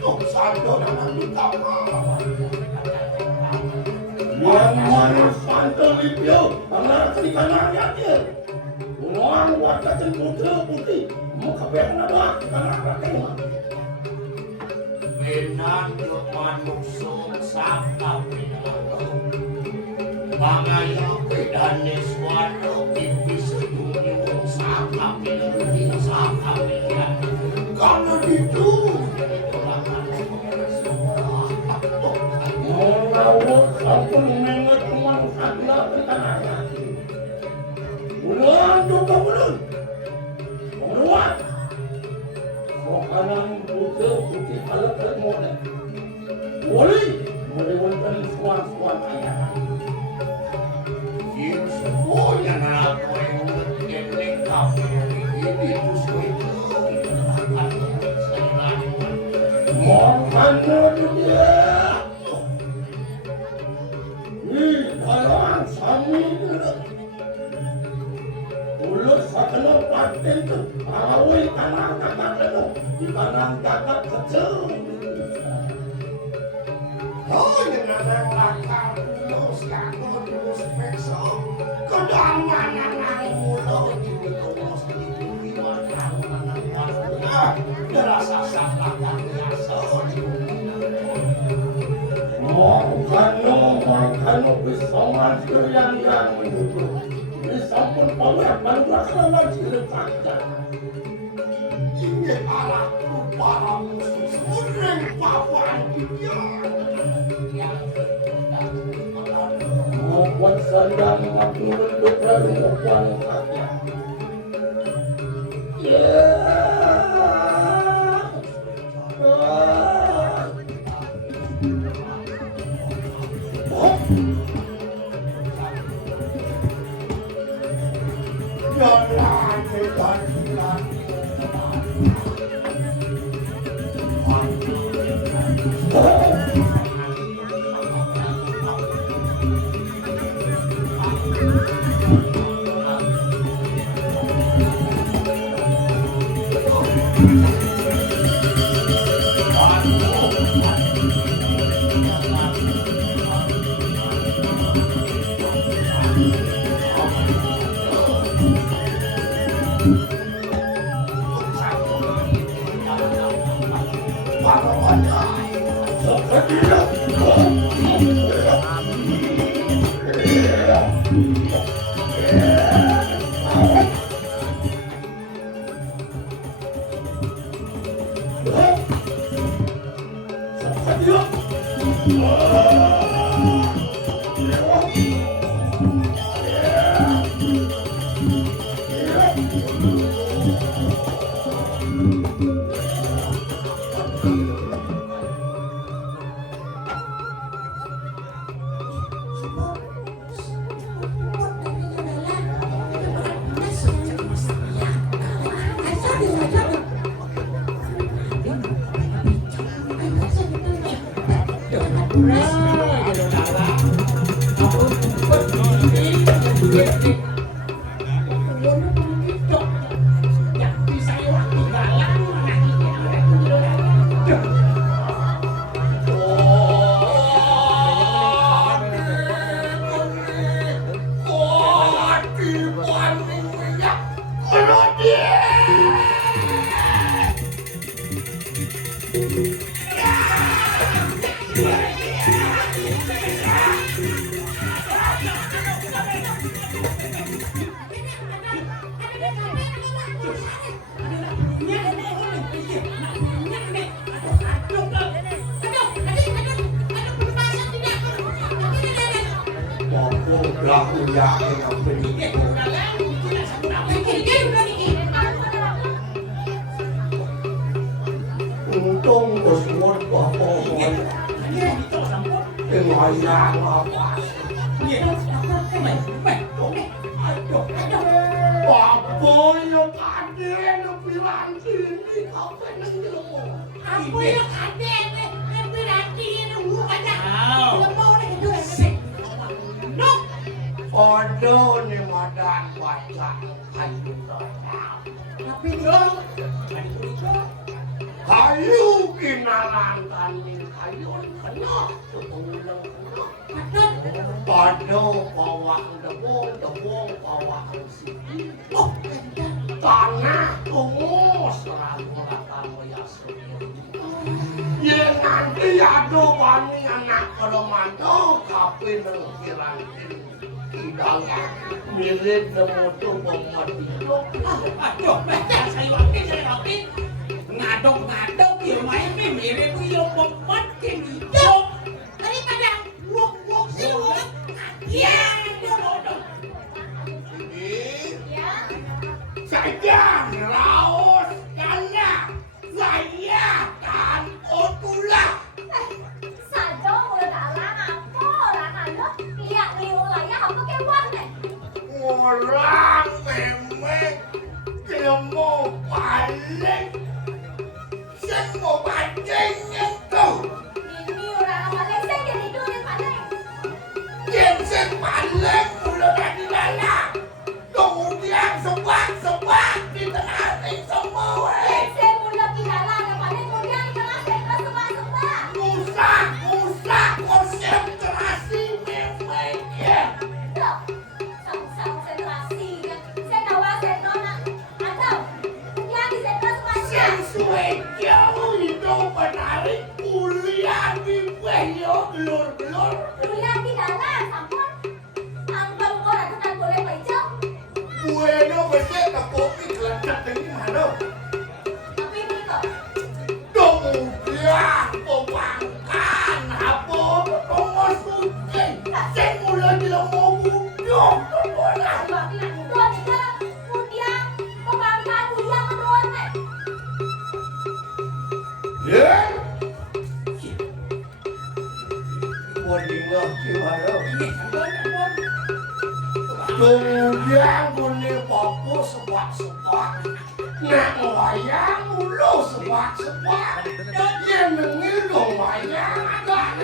Tuh sando naman di kapal. Yang manis santo lipyo, ang narating kananya niya. Ulang wata ng putih, mukhabek na ba? Kanarating mo. Menanjut manusuk saka pinangau Mangayo pedanis wado tipis dunyung saka pinangau saka pinangau Karena itu, Mengawut sampun menget uang sadla ke kananya. Ulang duka ulun. Menguat. Sokanan putih halat dan model. Boleh melewatkan suan-suan ayah. Yung semuanya na ako yung nagkending kape Hindi ito suwito Mohon dia. Ih, dalam sami dulu. Ulut sakalo paten tu, awal kanang kakak itu, di kanang kakak kecil. Oh, yang ada lakar tulus, lakar tulus pekso. Kedaman yang mulut itu tulus itu gimana mana derasa sakakak biasa. Mangkano bisa maju yang itu. Sampun pawat balwasan cerita. Ini alatku para musuh sering pawan dia. Maupun sedang menunduk dari maupun saja. Untung Osmond bapak Kemana apa? Bapak yang ada yang bilang sini kau pengen dulu. Apa yang ada yang berarti yang banyak. Belum mau nih kedua ini. Nuk. Aduh ni madan baca. Tapi dong. Ayu kinalan kaning ayun kena tutulang kena. Pado pawak debong pawak sini. Oh, tanah tunggu seragu rata moyasu. Ye nanti ado bani anak perempuan kapin nengkirantin hidangnya mirip nemutu pemadilok. Aduh, saya waktu ngadok ya main nih mirip yang pemat hidung daripada wok sih wok. Ya, Ya. Saya Raus Kanya saya kan Otula. Sado mulut alang apa orang anu lihat liung laya apa kewan deh. Orang memang ilmu paling semua pancing itu Ini orang Malaysia jadi duit mana? yang sepaling udah tadi lala kemudian sebak di tengah ring semua Saya mula kidalang yang paling kemudian tengah saya sebab-sebab. Musa konsentrasi memangnya Tuh, sama-sama konsentrasi kan. Saya tahu saya nona. Atau yang di sentrasi yang masih. suwe jauh itu menarik kuliah di Weyo gelur-gelur Lihat kidalang, ampun. Ampun orang itu tak boleh pecah. gue no besok ke kopi gelantak dari mana Tapi ini kok. kemudian pembangkan apa nomor suci saya mulai bilang mau bunuh kemana Sebab bilang itu juga kemudian pembangkang yang menurun. ya wadingah gimana kemudian gue papu sebak-sebak nak wayang mulu sebak-sebak ya nengil dong wayang agak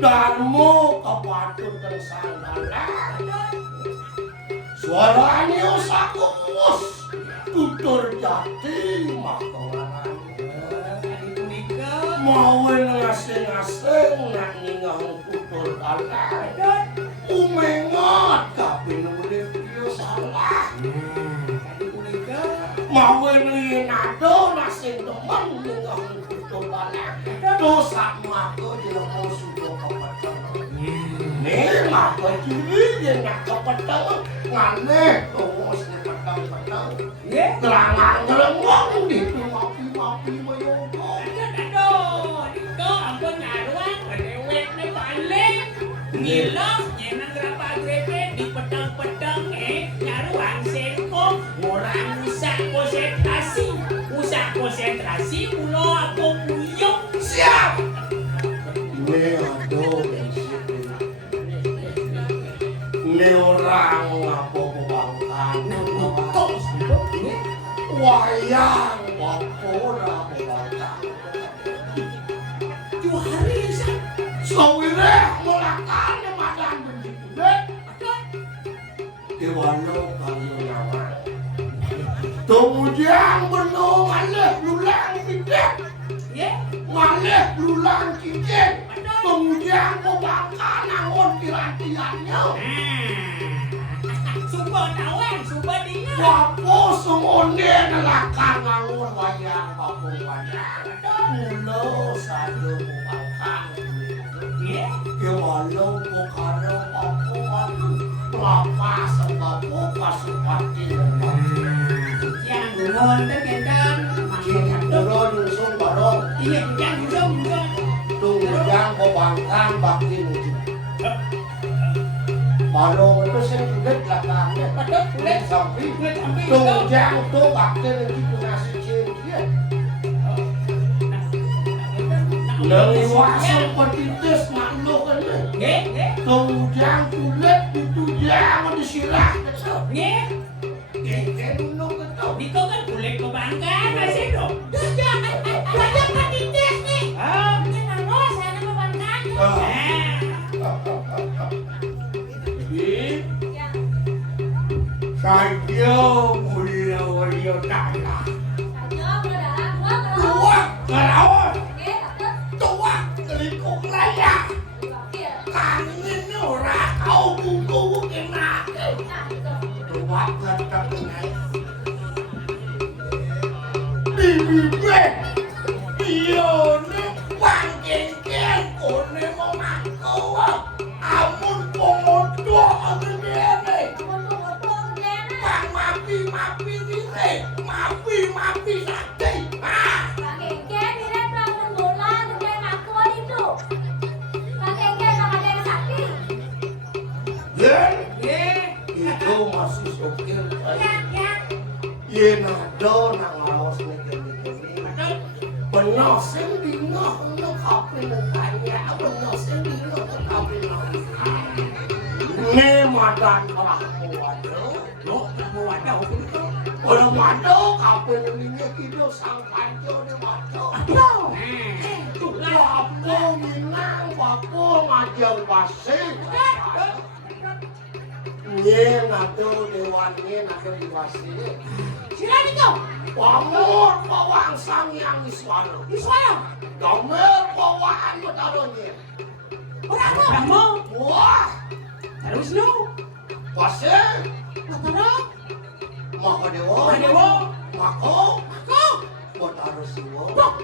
danmu kepatun dan sandalan suaranya usaku mus tutur jati makangan mau ngasih-ngasih nak ningang tutur dalan umengot tapi nulis dia salah mau nado nasi teman ningang tutur dalan dosa maka dia mau sudah kepatun nih maka ciri dia nak kepatun nganeh terus ni petang-petang ngelangang-ngelengong di mapi-mapi mayogo Ngilang, nyenang gerapa grepe di pedang-pedang nyaruang sengkong orang usah konsentrasi mulo aku puyung siap ini ada ini orang apa pembangkan wayang wapora pembangkan juari sa sawire melakannya madan begitu deh Iwano kayu nyawa kemudian benung aleh lulang tidak maleh lulang cincin kemudian pembangkan angon pirantiannya sumpah tawan sumpah dingan wapo semonde nelakang angon wayang papung wayang mulo sadu pembangkan Iwano bukaro papung anu pelapa sebapu pasupati yang durun terkendan turun nusung barong iya yang durun tungjang pembangkan bakti nuju barong itu sing kulit belakangnya padahal kulit samping kulit ambil tungjang tuh bakti nuju kunasi cincin Dari wasung petitis makhluk ini tungjang kulit ditujang disilah ini dulu ketuk Dito kan kulit kebanggaan masih dong banyak patitis nih kenapa saya nama banggaan saja mulia wali Rio Daya. Dua, Tua kerawan, oke, terus tua kelikuk raya. wakil. Angin ora kau buku kena. Nah, itu. Tua ketak naik. Bibi pione pangkengken kone mau mangkau. Amun pomodo ngene. Foto-foto ngene. Bang mapi dire, mapi sakti. Ah, Pakengke mirip lamun bola gede ngaku itu. Pakengke sama Dewi Sakti. Yen, itu masih sokil. Yen ada nang laos ngene-ngene. Bener sing dino ono kape tanya, bener sing dino kape nang. Ne madan kalah waduh, no waduh. Ora waduh kape ngene kido sang kanjo ne waduh. Bapo minang, bapo ngajeng pasir. Nye ngado dewan nye ngado diwasi. Sila nito. Pamur pawang sang yang iswaro. Iswara. Domer pawaan betaro nye. Berapa? Brahma. Wah, Terus lu. pasir. Matara. Mahadewa. Mahadewa. Mako. Ako. Betaro siwa. Bok.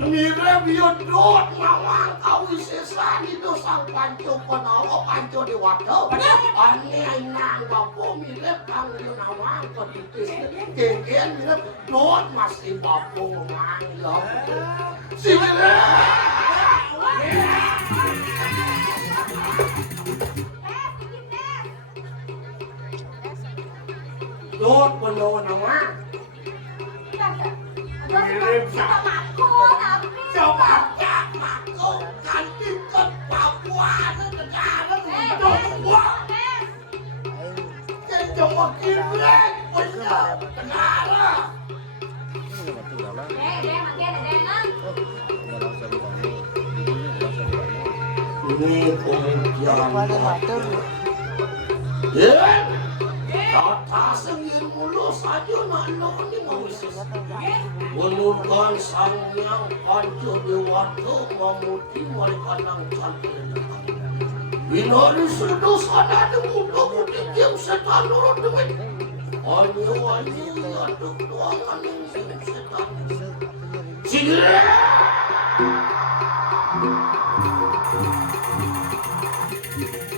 Nire biodot ngawang kawisesan itu sang panco penawa panco dewata. Ane inang bapo mirip kang nawang ketitis. Kengken mirip dot masih bapo ngomang ya. Sini. Dot penawa nawang. Mirip Kita ngaku tapi. coba cak mako kanti ke Papua negara Papua ke Jawa Kilen bener negara Deh, makin dengan. ini pengertian ya tata sengir mulus aja nano ini mau isis menurkan sang yang hancur dewata memuti mereka nang cantik binari sudah sadar mudah mudik yang setan nurut duit anyu yaduk doangan yang setan sigire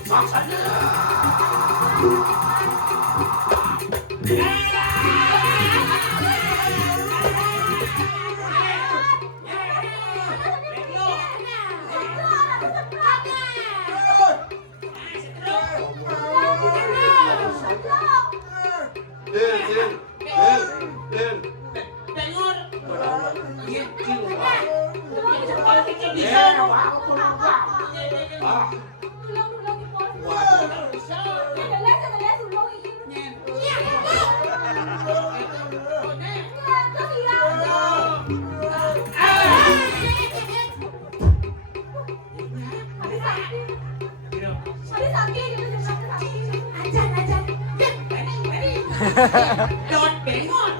saksanya Đột biển ngon.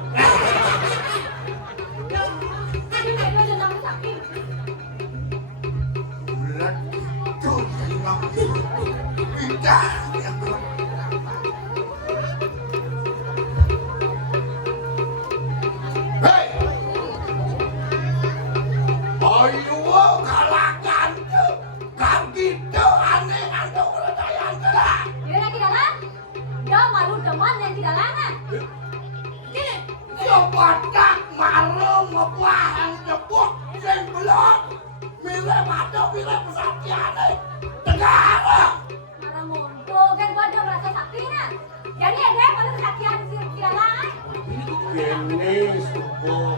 Badak marung ngepahan jebuk sing belum milih madok milih pesatiane negara Marah monto kan gua ada merasa saktinya. Jadi ada pada kesaktian si Kidalang. ini subuh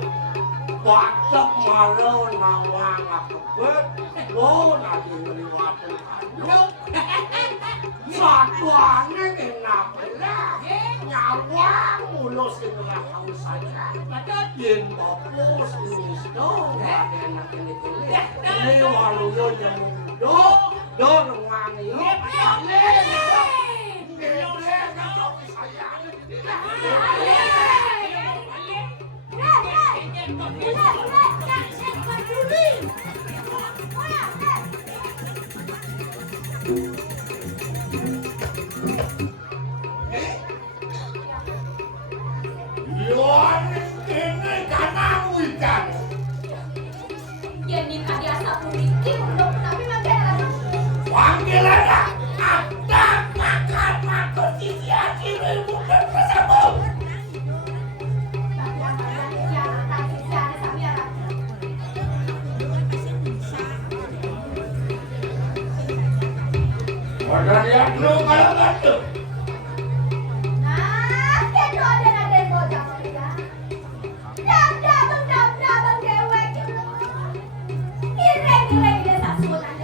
badak marung nawang akebet lo nanti ngeliwatin anu satu aneh enak lah nyawang mulus sing lakau saja yen bapus tulis do enak ini waluyo yang do ngangi Yohanes kene kanang wikan. Yen nikah dia sapu iki belum tapi makan. Panggilan ada makan makan sisi hati bukan bersama. Wadah lihat lu kalau gitu. Nah, kedo ada bocah dia. Dam dewek. Ireng dia sasunan.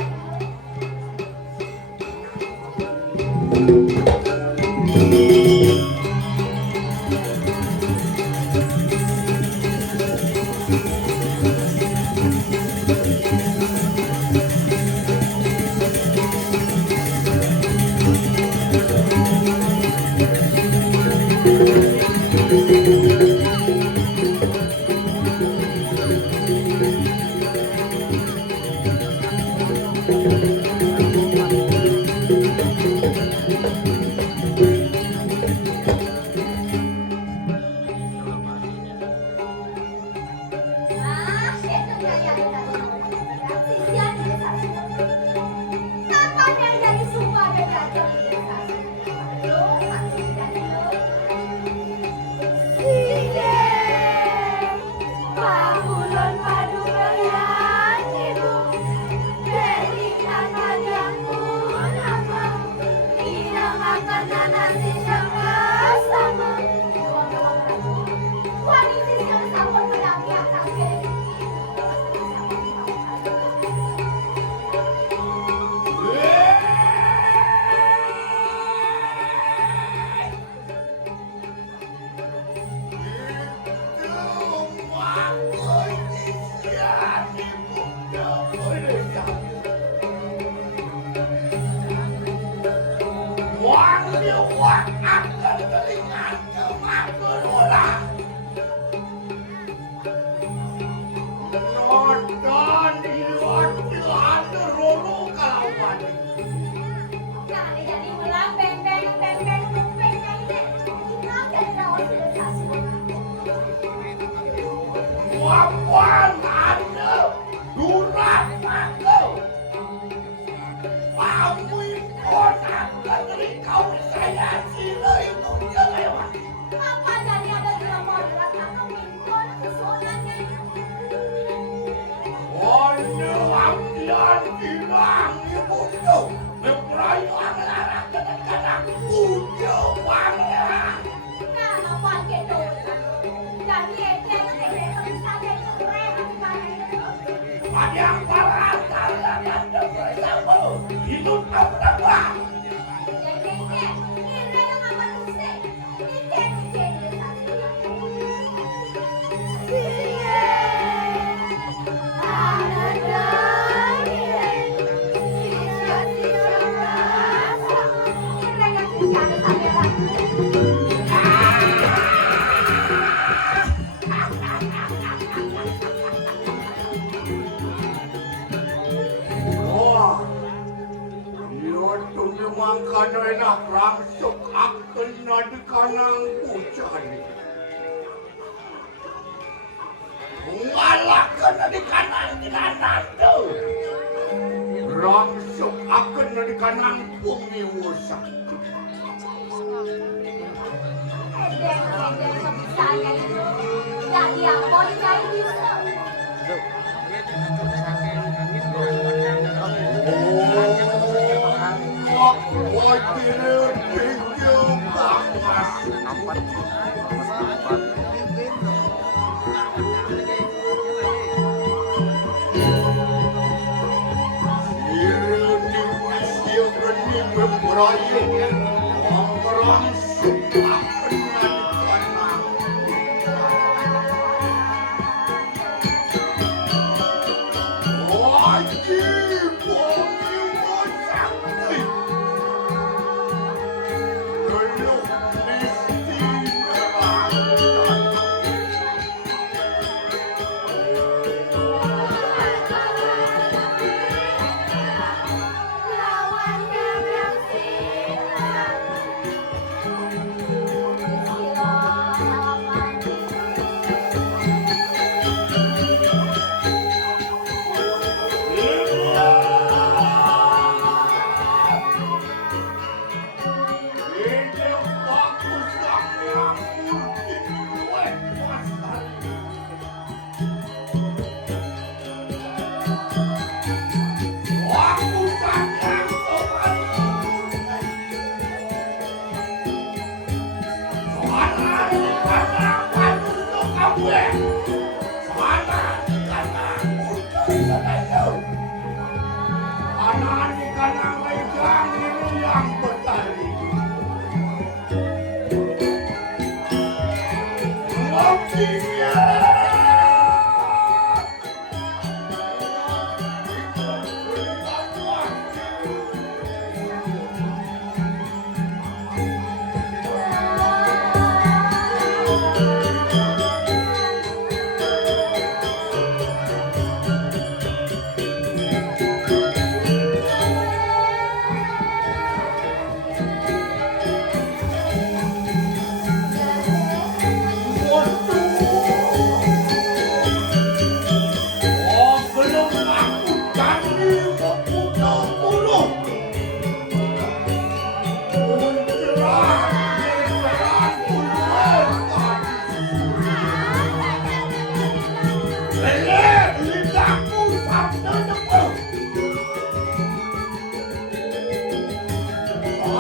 Lawan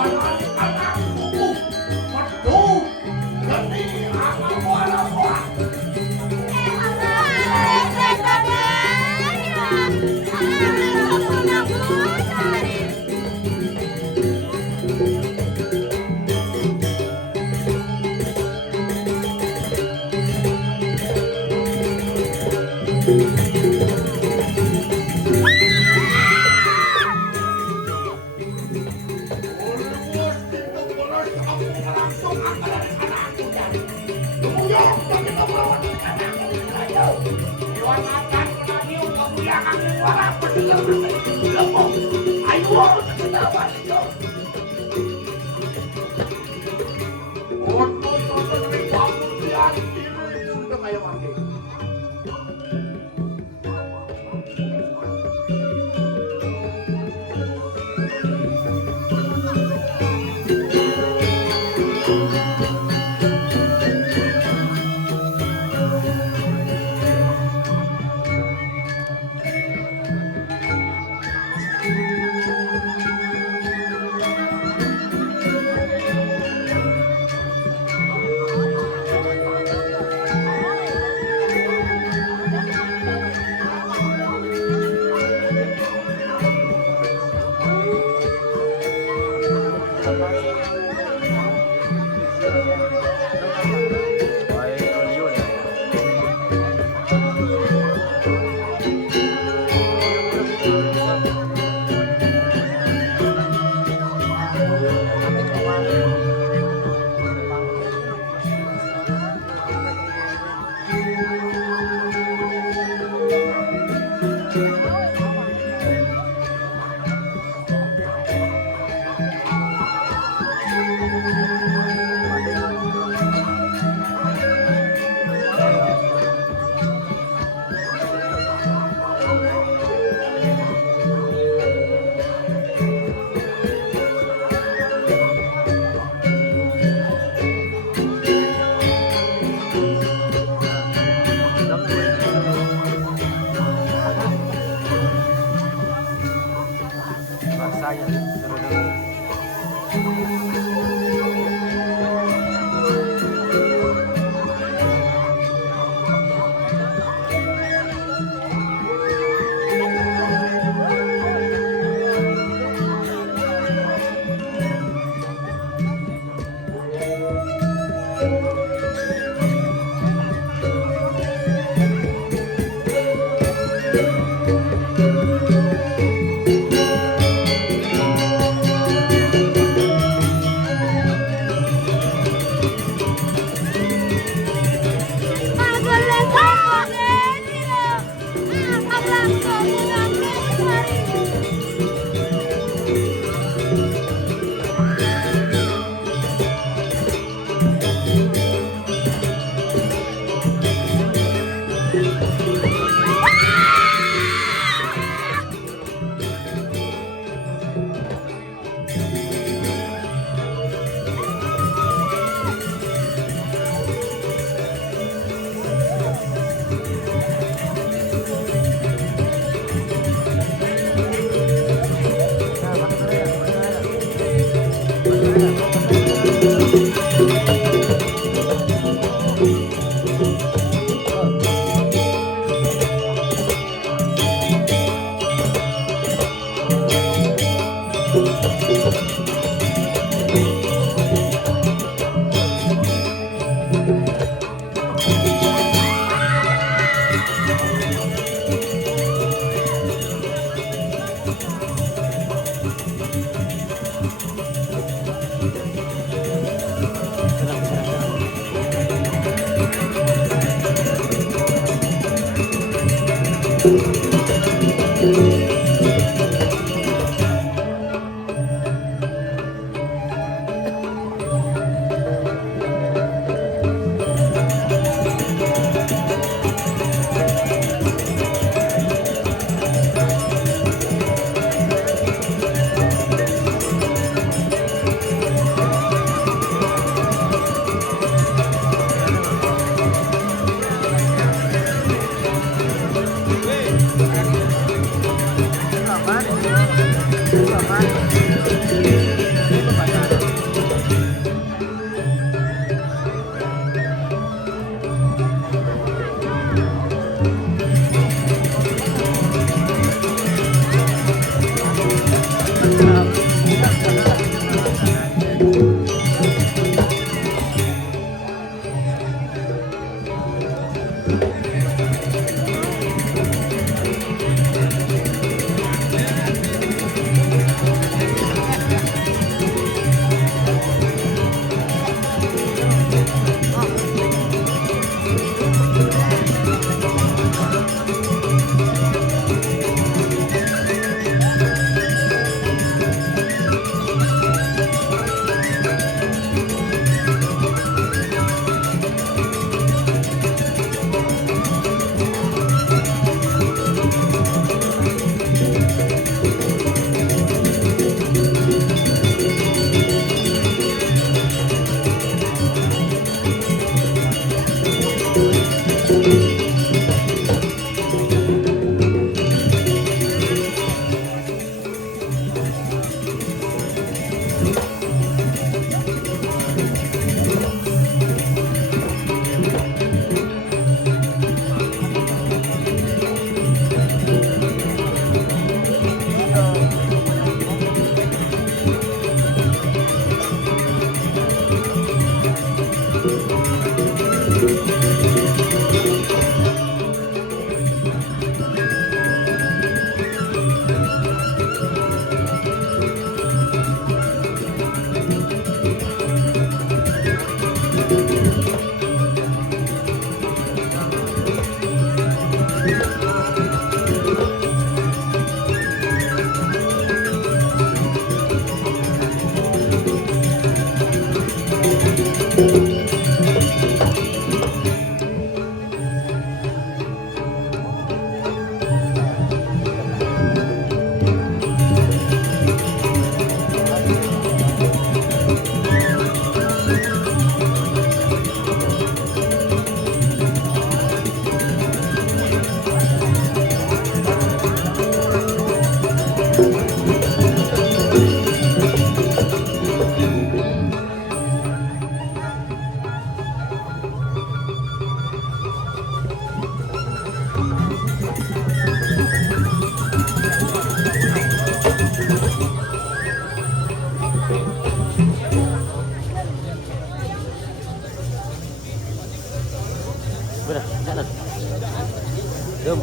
anak-anakku metu geni anak buah.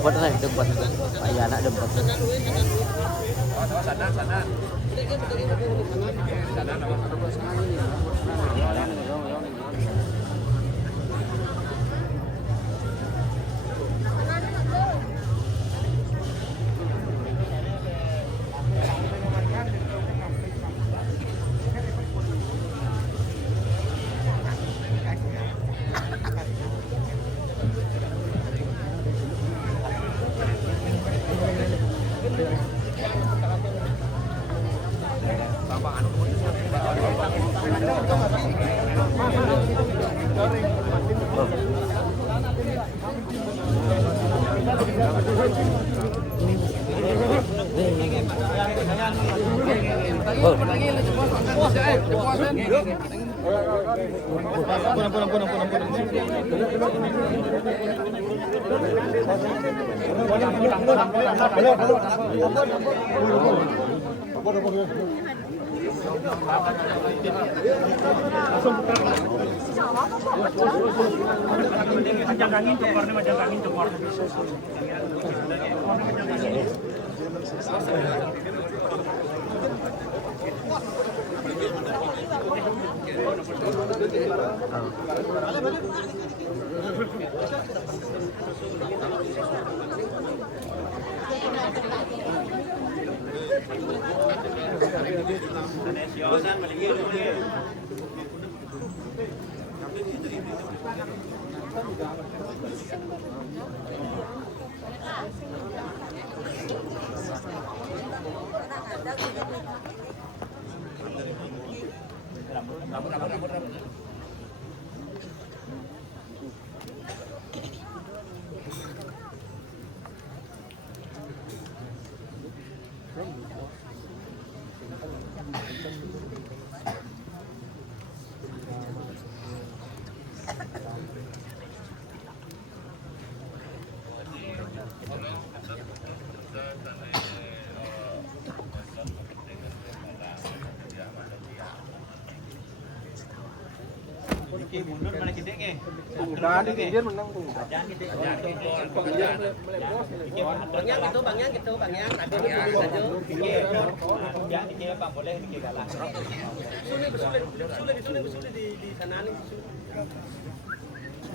Dempet lah, dempet. Ayah anak dempet. Majang angin cokornya, majang angin cokornya. Mundur mana gede ke? Udah ada dia menang tuh. Jangan gede. Bangnya gitu, bangnya gitu, bangnya. Ada di saja. Jangan dikira Pak, boleh dikira kalah. Sulit di sana nih.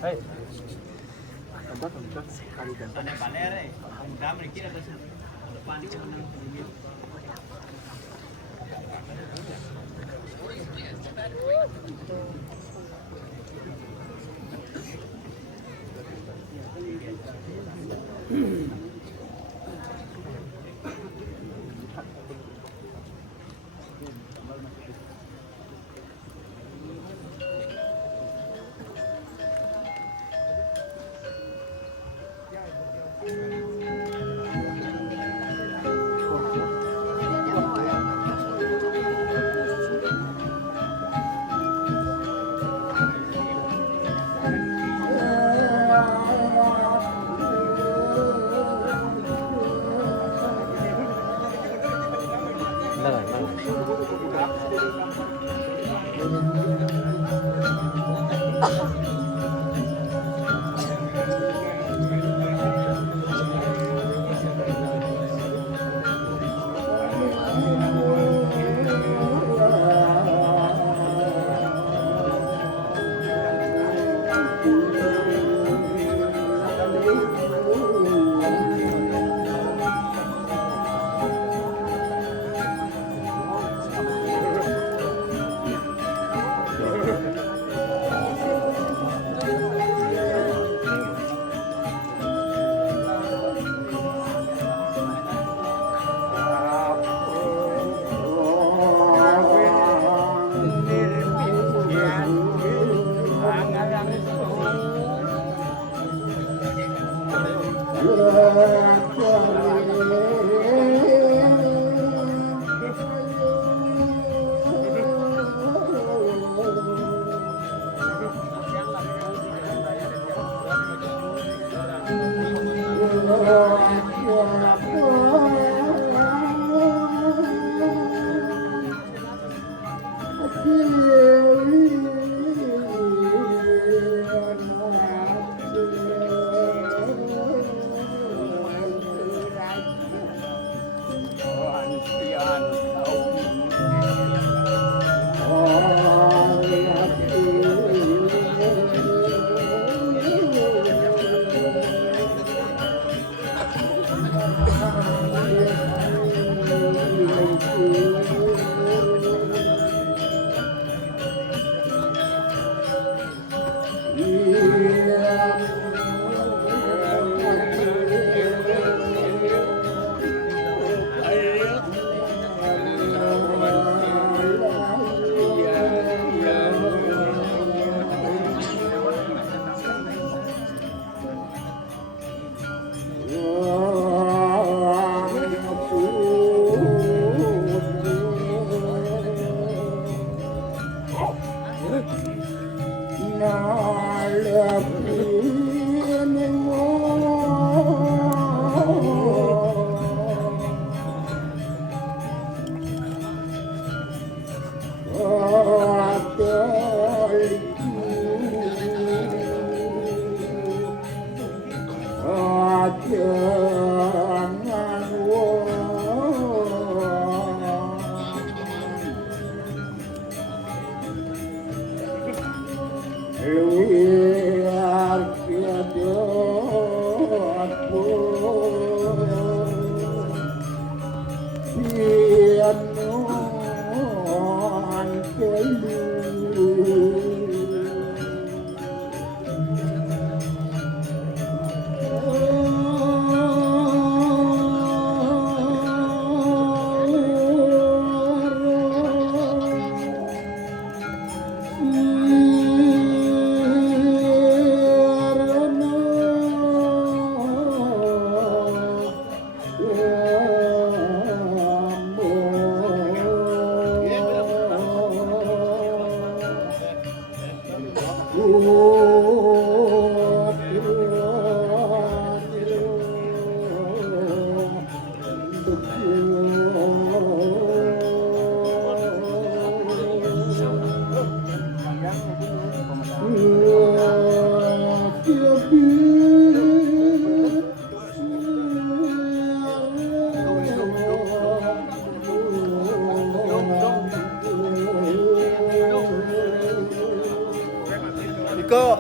Hei. Tempat kali gantung. Ada baler eh. Udah mikir terus. Depan itu menang.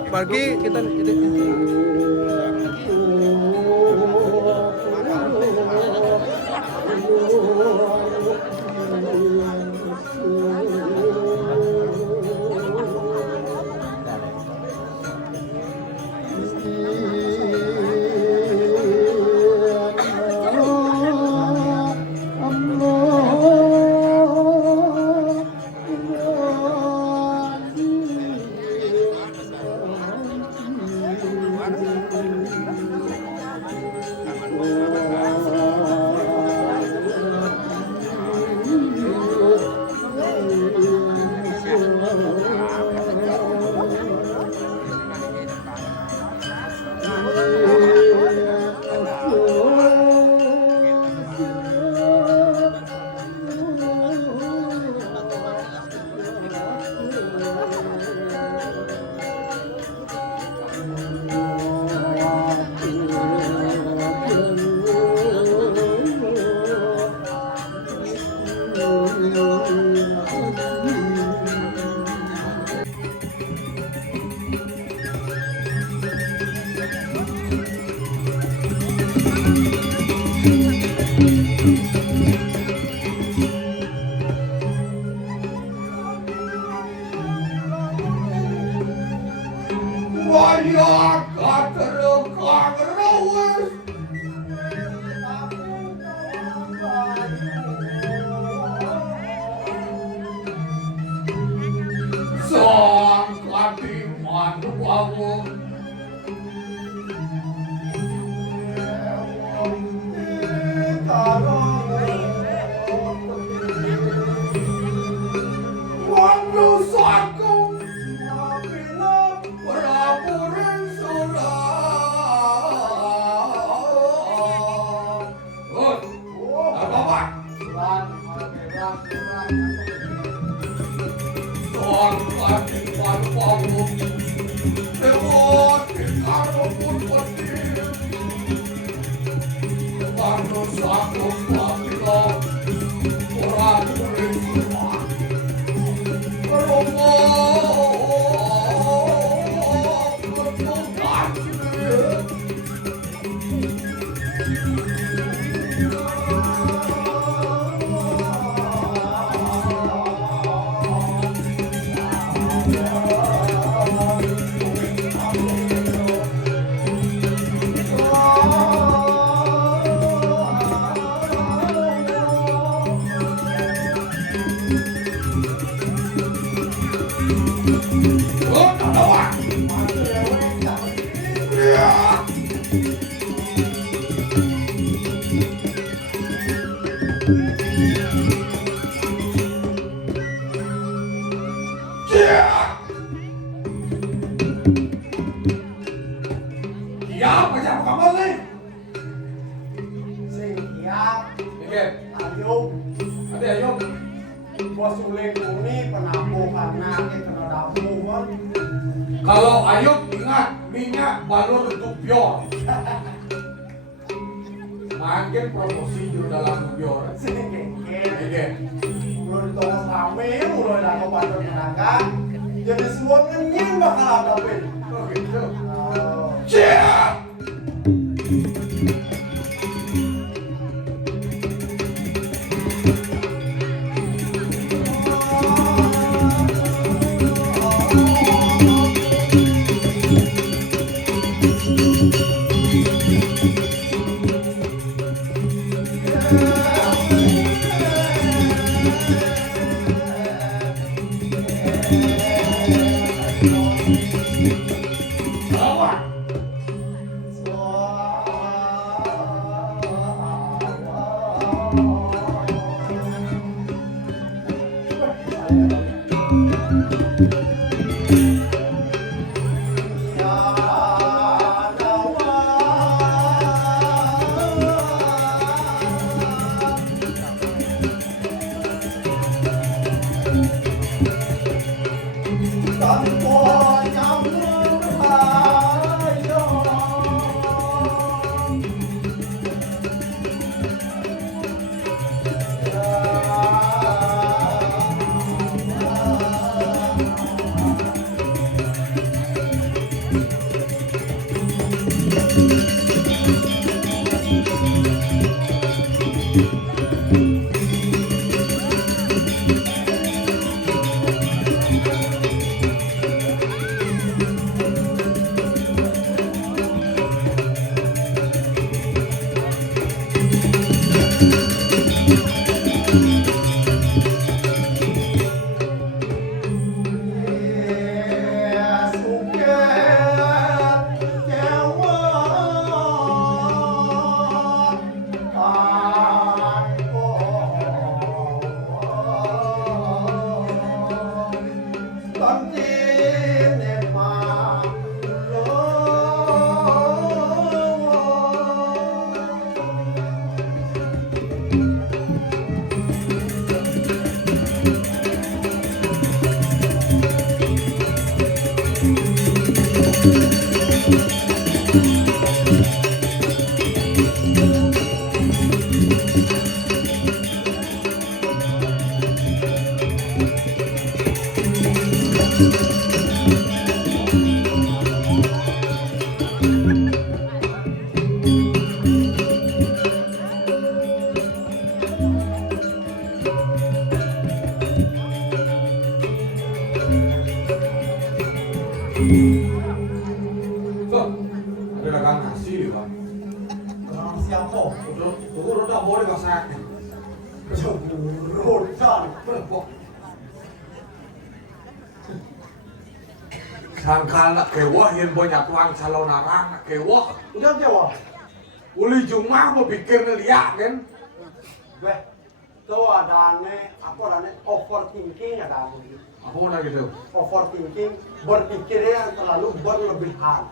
Pagi kita Kalau Ayub ingat minyak balur untuk bior. Makin promosi juru dalam bior. Oke. Mulai ditolak rame, mulai dapat bantuan tenaga. Jadi semua ngenyim bakal ada pin. Oh gitu. Siap. Tuh, ada dagang nasi di bawah. Orang siapa? Tunggu roda boleh masak. Rodan. Sangkal nak kewah yang banyak tuang calon narang nak kewah. Udah jawab. Uli Jumah mau pikir lihat kan? Beh, tuh ada ane, apa ada ane overthinking ada ane. Apa mana gitu? Overthinking, berpikirnya terlalu berlebihan.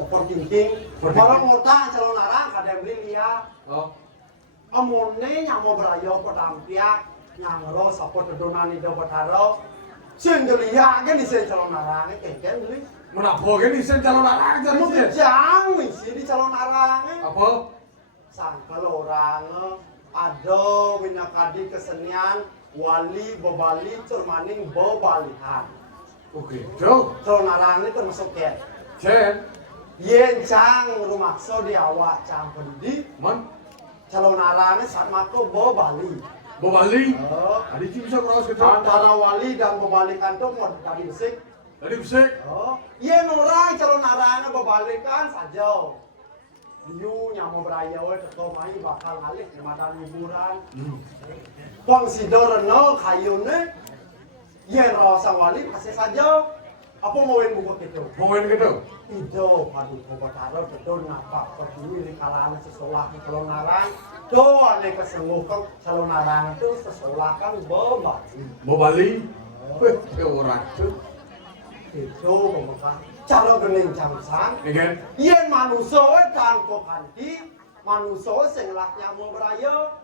Overthinking, kalau mau tahan calon narang kadang beli lihat. Oh, Amone yang mau berayo pedampiak, yang ro sapot donani do bataro. Sing lihat kan di sini calon narang keken beli. kenapa kan isen calon narang jadi Mau sih? jang sih di calon narang. Apa? Sangkal orang ada minakadi kesenian wali bebali cermaning bebalihan. Oke, jauh. Calon narang ini termasuk ken. Jen, Yen cang rumakso di awak cang pendidi. man, Calon narang ini saat mako bebali. Bali. Oh. Tadi sih bisa cross gitu. Antara wali dan bebali kantor mau tadi besik. Tadi bisa. Oh. Yen orang calon narang bebalikan saja. Liu nyamo beraya we tetap mai bakal alik di madan liburan. Wong sidorno kayune yen rasa wali kasih saja. Apa mau yang buka gitu? Pokoknya gitu. Ido padu kobataro betul ngapa peduli di kalangan sesolah di calon narang. Do ane kesengukan calon narang itu sesolah kan bebali. Bali. Wih, orang tuh. Itu pembukaan cara gening camsan. Again. Yen manusia tanpa kanti, manusia sing lah nyamuk beraya.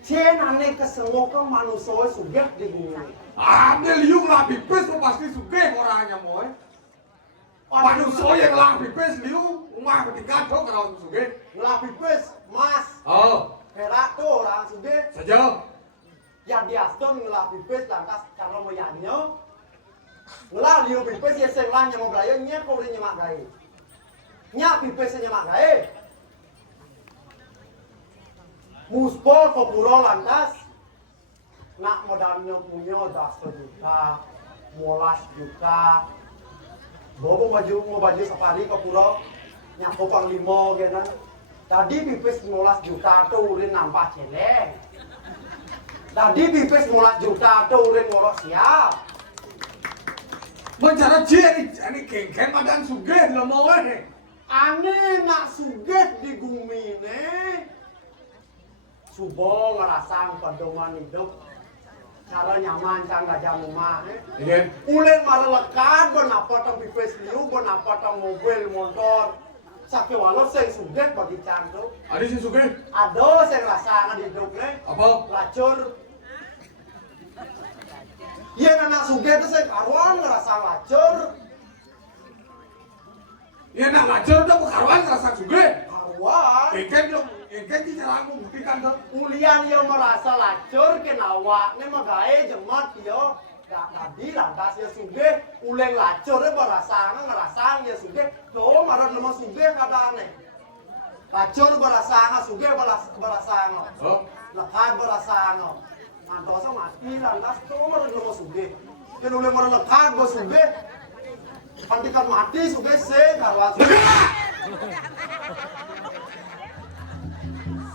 Cien ane kesengukan manusia suget di bumi. Ada liung lah pipis pasti sugih orangnya moy. Manusia yang lah pipis liung, rumah ketika tuh kalau sugih. Ngelah pipis, mas, Oh, perak tuh orang suget. saja. Yang di Aston ngelah pipis lantas cara moyangnya. Ngelah liu pipis ya sing lah nyamuk beraya nya kau udah nyemak gae. Nya pipis nyemak gae. Muspo kopuro lantas nak modalnya punya 10 juta, 15 juta. Bobo mau baju safari kopuro nyak kopang 5 gitu. Tadi pipis 15 juta tuh urin nambah celeng. Tadi pipis 15 juta tuh urin ngorok siap. Mencara cie ini kengken madan sugih lah mau eh. Ane nak suget di bumi nih. Subo ngerasang pedoman hidup. Cara nyaman cang gajah rumah Again. Ulen marelekan benapa tang pipis liu benapa tang mobil motor. Sakit walau sing suget bagi cang tuh. Ada sih sugih. Ada sing rasangan hidup nih. Apa? Lacur. Iya anak suget itu sing karuan ngerasa lacur. Ya nak ngajar tuh karuan ngerasa sugih. Karuan. Kengken sih cara aku buktikan tuh. Ulian dia merasa lacur kena awaknya magae jemat dia. Tadi lantas ya suge uleng lacur dia ngerasang ya suge. Tuh marah lemah suge kata aneh. Lacur berasang suge berasang. Oh, Lekat berasang. Mantosa mati lantas tuh marah lemah suge. Kan uleng marah lekat bersuge. Pantikan mati suge se karwa suge.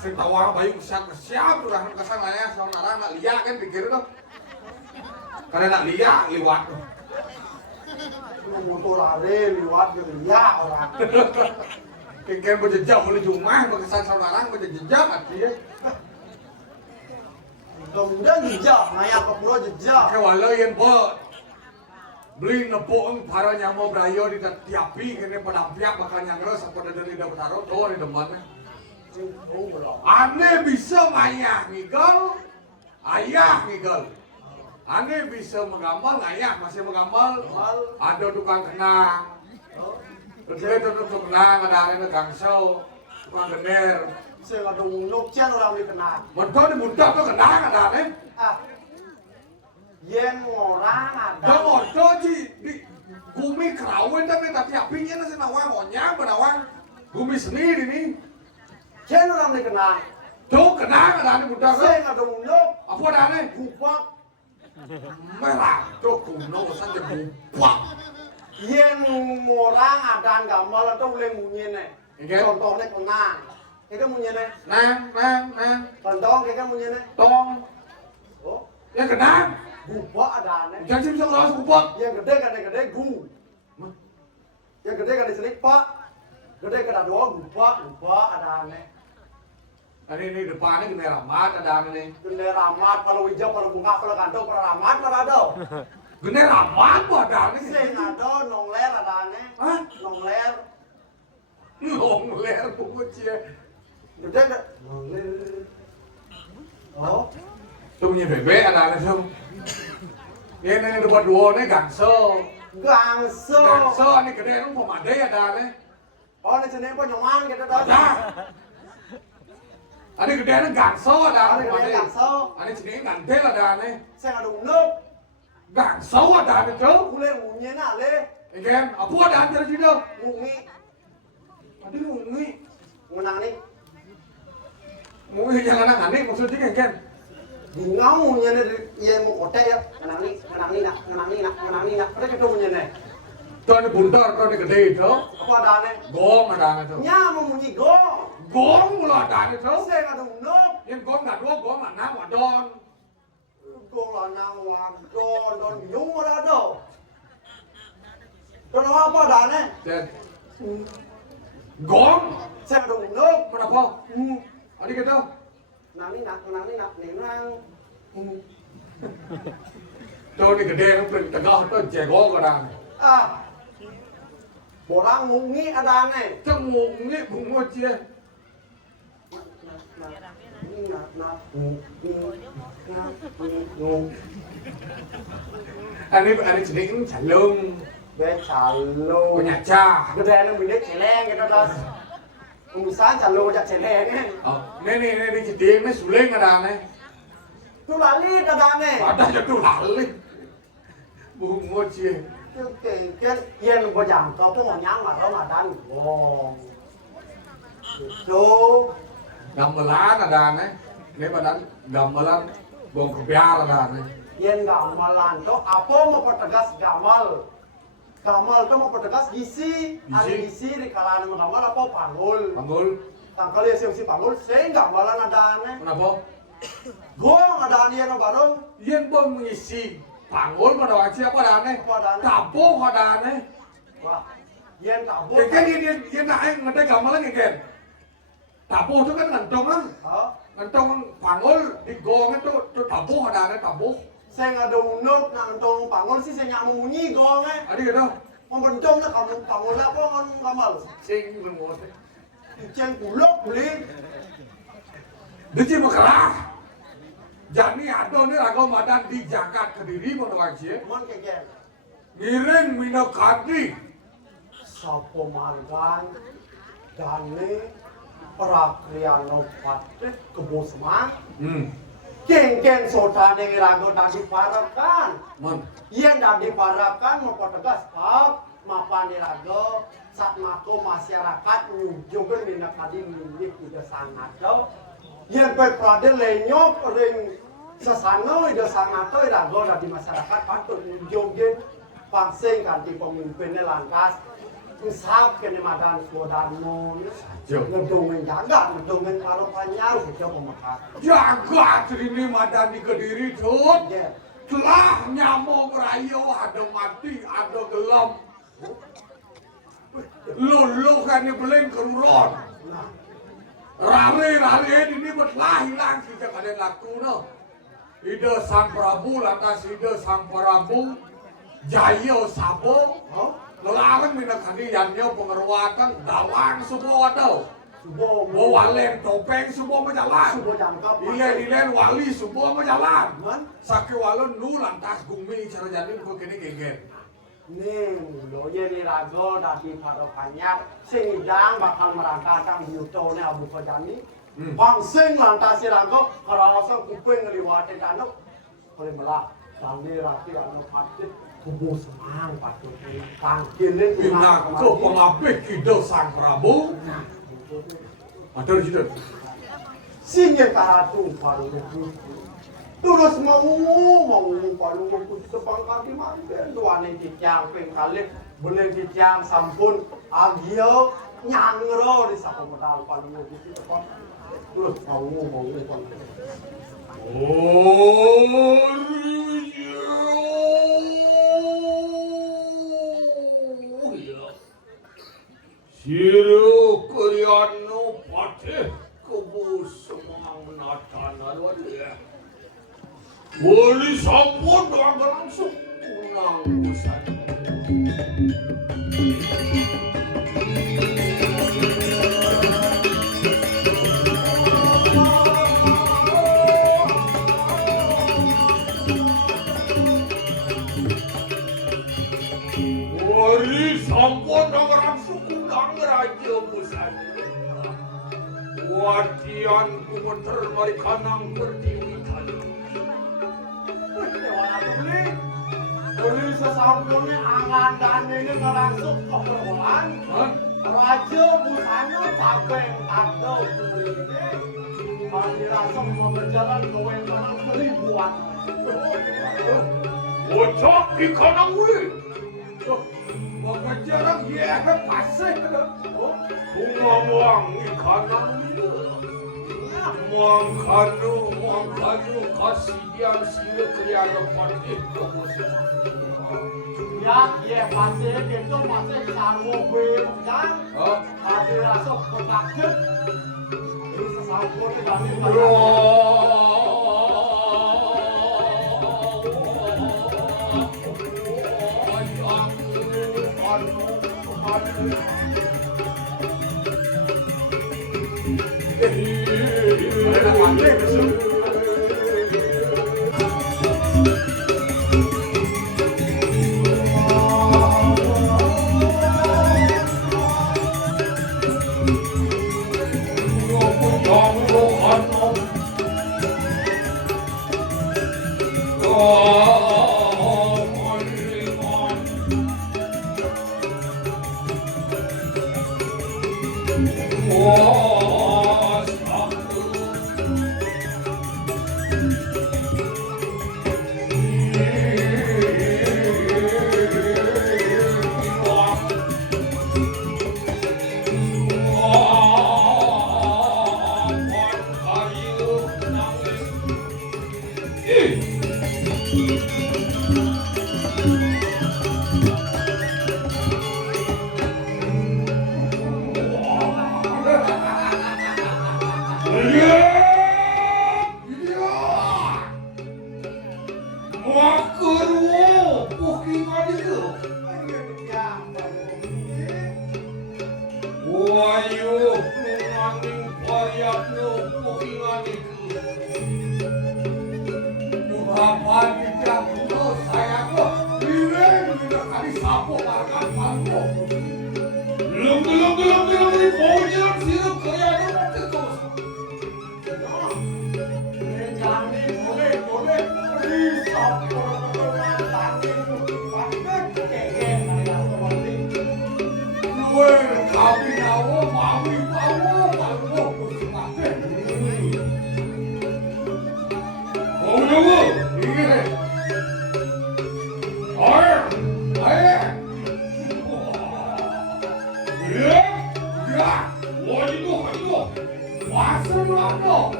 sing tawar bayu siap orang kesang lah ya sama narang nak liak kan pikir tuh. Karena nak liak liwat. Motor lari liwat gitu ya orang. Kengken berjejak boleh jumah berkesan sama narang berjejak artinya. Kemudian jejak, naik ke pulau jejak. Kayak walau yang beli nepung para nyamuk berayo di tiapi kene pedampiak bakal nyangro sampai dari dapat taruh tuh di depannya. Ane bisa ngayah ngigol, ayah ngigol. Ane bisa menggambar, ayah masih menggambar. Ada tukang kenang. Terus itu tukang kenang, ada arena gangsau, tukang gender. Saya ada unuk cian orang dikenal. Mentok di muntak tuh kenang ada ane. Ah, yen orang bumi kerawin tapi tadi apinya nasi nawang onyang benawang bumi seni ini. Chen orang ni kena. Tuh kenang ada nih budak. Saya nggak dong no. Apa ada nih? Kupak. Merah tuh kuno saja bupak. Yang orang ada gambar atau boleh munyi nih. Contohnya kena. Kita munyi nih. Nang. Contoh kita munyi nih. Tong. Oh. Ya kenang. Kupak ada nih. Jangan sih bisa ngelas bupak. Yang gede gu. Yang gede selik pak. Gede dua gupa ada nih. Ini depannya gede ramat ada nih. Gede ramat kalau hijau kalau bunga kalau kantong kalau ramat ada. Gede ramat bu ada nih. Sing ada nongler ada nih. Hah? Nongler. Nongler cie. Gede nongler. Oh. Tuh punya bebek ada nih tuh. Ini buat dua nih gangso. Gangso ini gede lu pemadai ada nih. Oh ini jenis penyoman kita dah. Ada. Ini gede nih gangso ada nih. Ini gangso. Ini jenis gantel ada nih. Saya ada unuk. Gangso ada nih tuh. Boleh munyi nak le. Ikan apa ada antar situ? Mungi. Aduh mungi. Menang nih. Mungi jangan nang aneh maksudnya kan? Ngau munyi nih iya mau kote ya. Menang nih nak. Ada kita munyi nih. Tuh ini buntar tuh ini gede itu. Apa ada nih? Gong ada nih tuh. Nya mau munyi gong. Gong mula ada nih tuh. Saya ada unuk. Yang gong nggak dua gong nggak nang wadon. Gong lanang wadon don nyung ada. Don apa ada nih? Gong. Saya ada unuk. Kenapa? Adik gitu. Nang nih nak. Nang. Tuh ini gede itu tegak tuh jago kadang. Ah. Orang mungi ada nih. Mungi bungo cie. Ini jenis calung. Becalo. Punya cah. Gede nih milik celeng kita dah. Urusan calo jak celeng nih. Ini jenis ini suling ada nih. Tu lali ada nih. Ada jatuh lali. Bungo cie. Cái yên của giảm có cái ngọn nhang mà đó mà đang wow chú Gamelan ada nih. Ini badan gamelan gong kebiar ada nih. yên gamelan itu apa mau pertegas gamal itu mau pertegas gizi ada gizi di kalangan gamal apa panggul tangkal ya si panggul saya gamelan ada nih Kenapa? gong ada nih yang baru Yang bom mengisi panggul pada wajib apa ada nih? Tabung ada nih. wah yên tabung Kan dia naik ngedek gamelan kan? Tabung itu kan ngentong kan? Ngentong panggul di gong itu tabung ada nih tabung. saya nggak ada unuk nang tong panggul sih saya nyamu munyi gongnya Adik gitu. membencongnya kamu panggul apa kan gamal Sing menguat. ceng bulok beli Deci berkerah. Jadi ada nih raga madan di Jakarta Kediri pada wajib. mon keken Ngiring minakadi. Sapo margan dane prakriano patrit kebo semang Keng soda dengan rago tadi parakan Yen tadi parakan mau tegas pak mapan rago saat mako masyarakat nyujukan minat tadi milik udah sangat jauh Yen perprade lenyok ring sesano udah sangat jauh rago tadi masyarakat patut nyujukan pangsing ganti pemimpinnya lantas Usap kena madan sudarno ngedongeng jaga, ngedongeng kalau panjang kita memakan. Jaga ini madan di Kediri tut. Telah nyamuk rayo ada mati, ada gelam. Lulu kan ini beling keruron. Rare ini belah hilang sejak ada laku no. Ide sang Prabu lantas ide sang Prabu Jaya Sabo. Lelawan minakani yannya pengeruatan dawang semua ada. Semua walen topeng semua berjalan. Ilen wali semua berjalan. Sakit walon nu lantas gumi cara jadi kok kini genggen. Nih, lo jadi rago dari parokannya. Sing idang bakal merangkatkan yuto ne Abu Fajani. Bang sing lantas si rago kalau langsung kuping ngeliwatin danuk boleh melah. Tangdi rapi anu pati tubuh semang patut panggilin Pinangka pengabih Kidul Sang Prabu. Ada di situ. Singe karatu paru terus mau paru sepang kaki mampir duane dicang ping kali boleh dicang sampun agio nyangro di sapa modal palu di situ kon terus mau kon Siru Kuryano Patih Kubu Semang Natana Wadia Wali sampun langsung pulang busan Wali sampun langsung pulang raja busan Wadian kumeter marikanang berdiwitan beli sesampurnya angan dan ini ngerangsuk ke permulaan raja busana tabeng atau beli ini masih rasa mengerjakan kewenangan seribuan Wajah ikanang wih mengejarang ya pasai bunga wangi ikanang Mangkanu kasihan sila kriada patih kemudian ya masih gitu masih sanggup kan masih rasa ketakut ini sesampurnya kami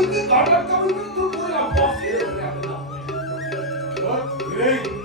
ini karena kau ini tuh punya posisi ya. Hei.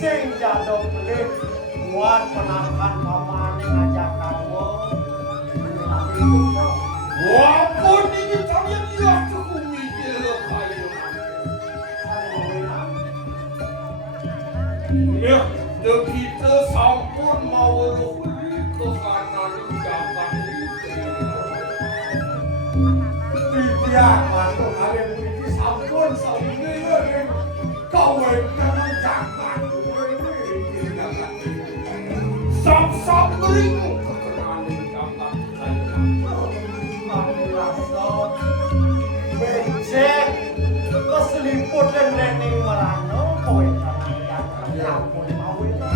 Sing jado pelih buat penakan pamane ngajak kamu. Walaupun ini kalian lihat kekumi dia kayu. Ya, kita sampun mau ruhuli ke kanan jalan itu. Tidak, masuk kalian ini sampun saling kau memang jangan. Sap-sap berimu kekenalan jalan Becek keseliput dan nening merano kowe kadang ampun mau itu.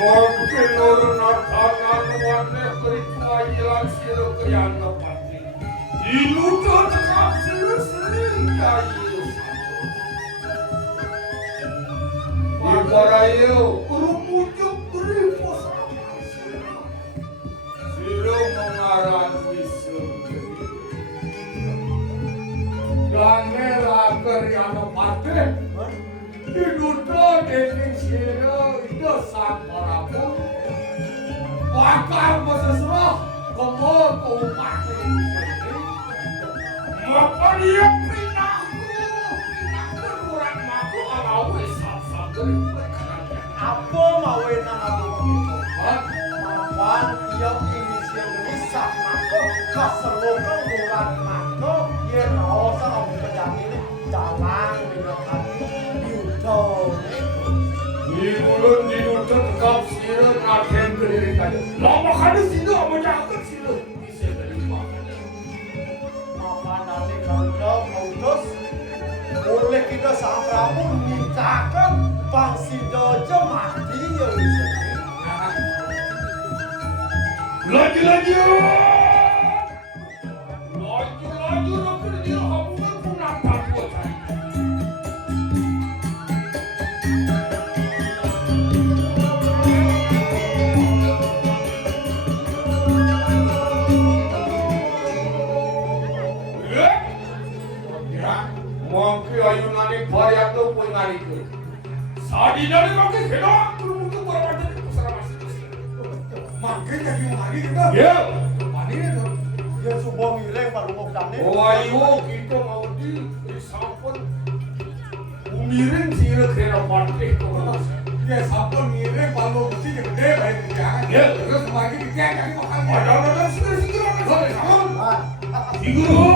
Mungkin orang tangan warna berikuajilan sila kayang nepati. Diluta tekap sering kayu sama. Ibarayo berumujuk beripos sila mengaran bisa. Ganel agar yang nepati. Diluta dening sila itu sang parabu. Bakar berseserah kemur ke umat ini. Maka dia pinahku kurang maku alawi sab-sab dari Apa mau nang aku begitu? Mawan dia ini siang bisa mako kaseloko murah mako yen osa om pedang ini jalan minyak yuto. Diulun diluta tekap sila ngaken berdiri kaja. Lama kada sila menjaga sila. Bisa terima. Nanti kalau utus boleh kita sang Prabu mintakan Bang Sidojo mati ya Laju-laju Laju dia hubungan pun nampak buat saya. Mungkin ayunan ini banyak tu pun nari ke. Sadi dari makin hilang bermutu berwajib besar masih. Makin jadi mari kita. Ya, mari itu. dia subong ireng baru mau dane. Oh ayo kita mau di sampun. Umirin sih kira partai tu. Ya sampun miring baru mesti gede baik dia. Ya, terus lagi dia jadi makan. Ada segera makan. Segera.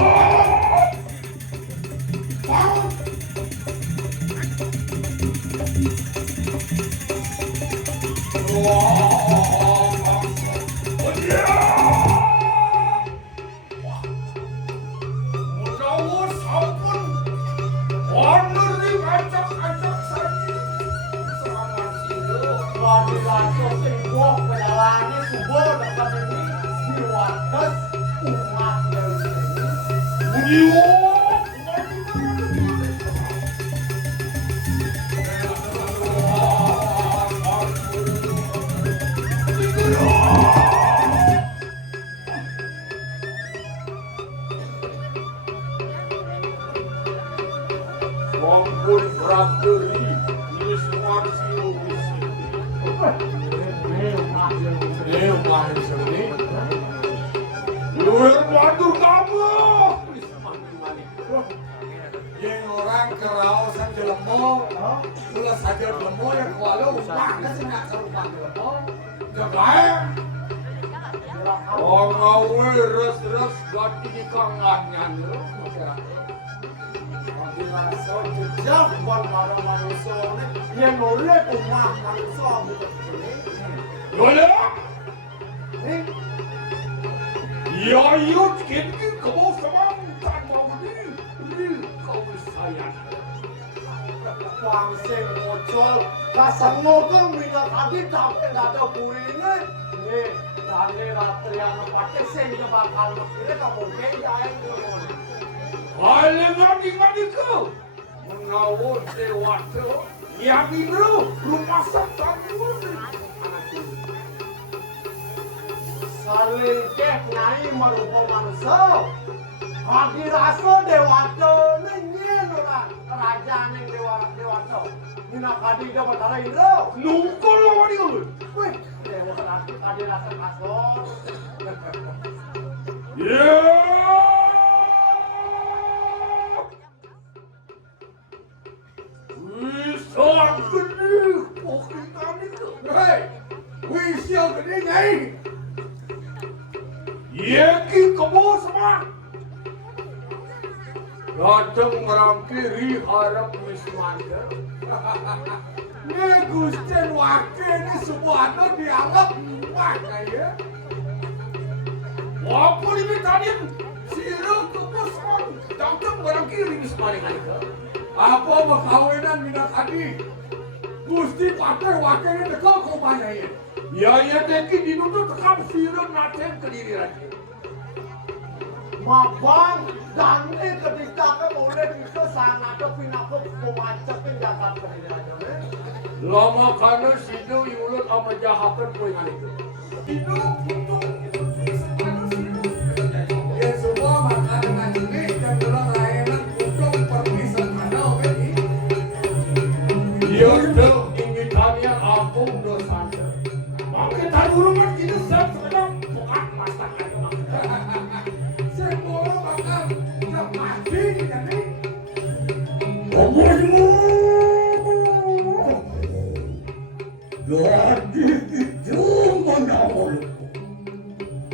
Mampun Prateri, Yuswar Sio Wisi. Mahir seni. Luar waduh kamu. Yang orang kerausan jelemo, pula saja jelemo yang walau mana sih nak serupa jelemo. Jagai. Oh ngawe res gati di kangahnya lo. So jejak buat para manusia ini yang boleh rumah manusia bukan ini. Boleh? Ya yuk kita kau sama tak mau ni kau saya. Wangsing bocor, kasang ngokong minat tadi tapi nggak ada buihnya. Nih, tadi ratri yang pakai sing bakal makanya kamu kayak yang Ngadi kau menawar dewata yang ini rumah sakit saling kek nyai merupakan manusia. Hati rasa dewata nyenyen orang kerajaan yang dewasa. Mina kadi dah batara Indra. Nungkul lo wadi lo. Wih, dewa kadi kadi rasa kasor. Ya. Wisal gede, kita ni tu. Hei, wisal gede ni. Yeki kamu semua. Rajang orang kiri harap wismanda. Ni Gusten wakil ni semua tu dianggap mana ya? Apa ni tadi? Sila kamu semua. Rajang orang kiri wismanda. Apa berkawinan minat hadi? Gusti pakai wakilnya dekat kau mana ya? Ya teki di nutu tekam sila naten kediri lagi. Mabang dan ini ketika ke boleh bisa sana ke pinako pemacapin jagat kediri aja ne. Lama kana sido yulut ama jahakan kau yang itu. Sido itu. Ya semua makanan ini dan tulang layanan untuk perpisahan kanal ini. Ya dah ingitannya aku dosa. Maka taruhan kita sedang bukan masakan. Semua makan tak mati kan ni. Omongmu. Jadi itu menawar.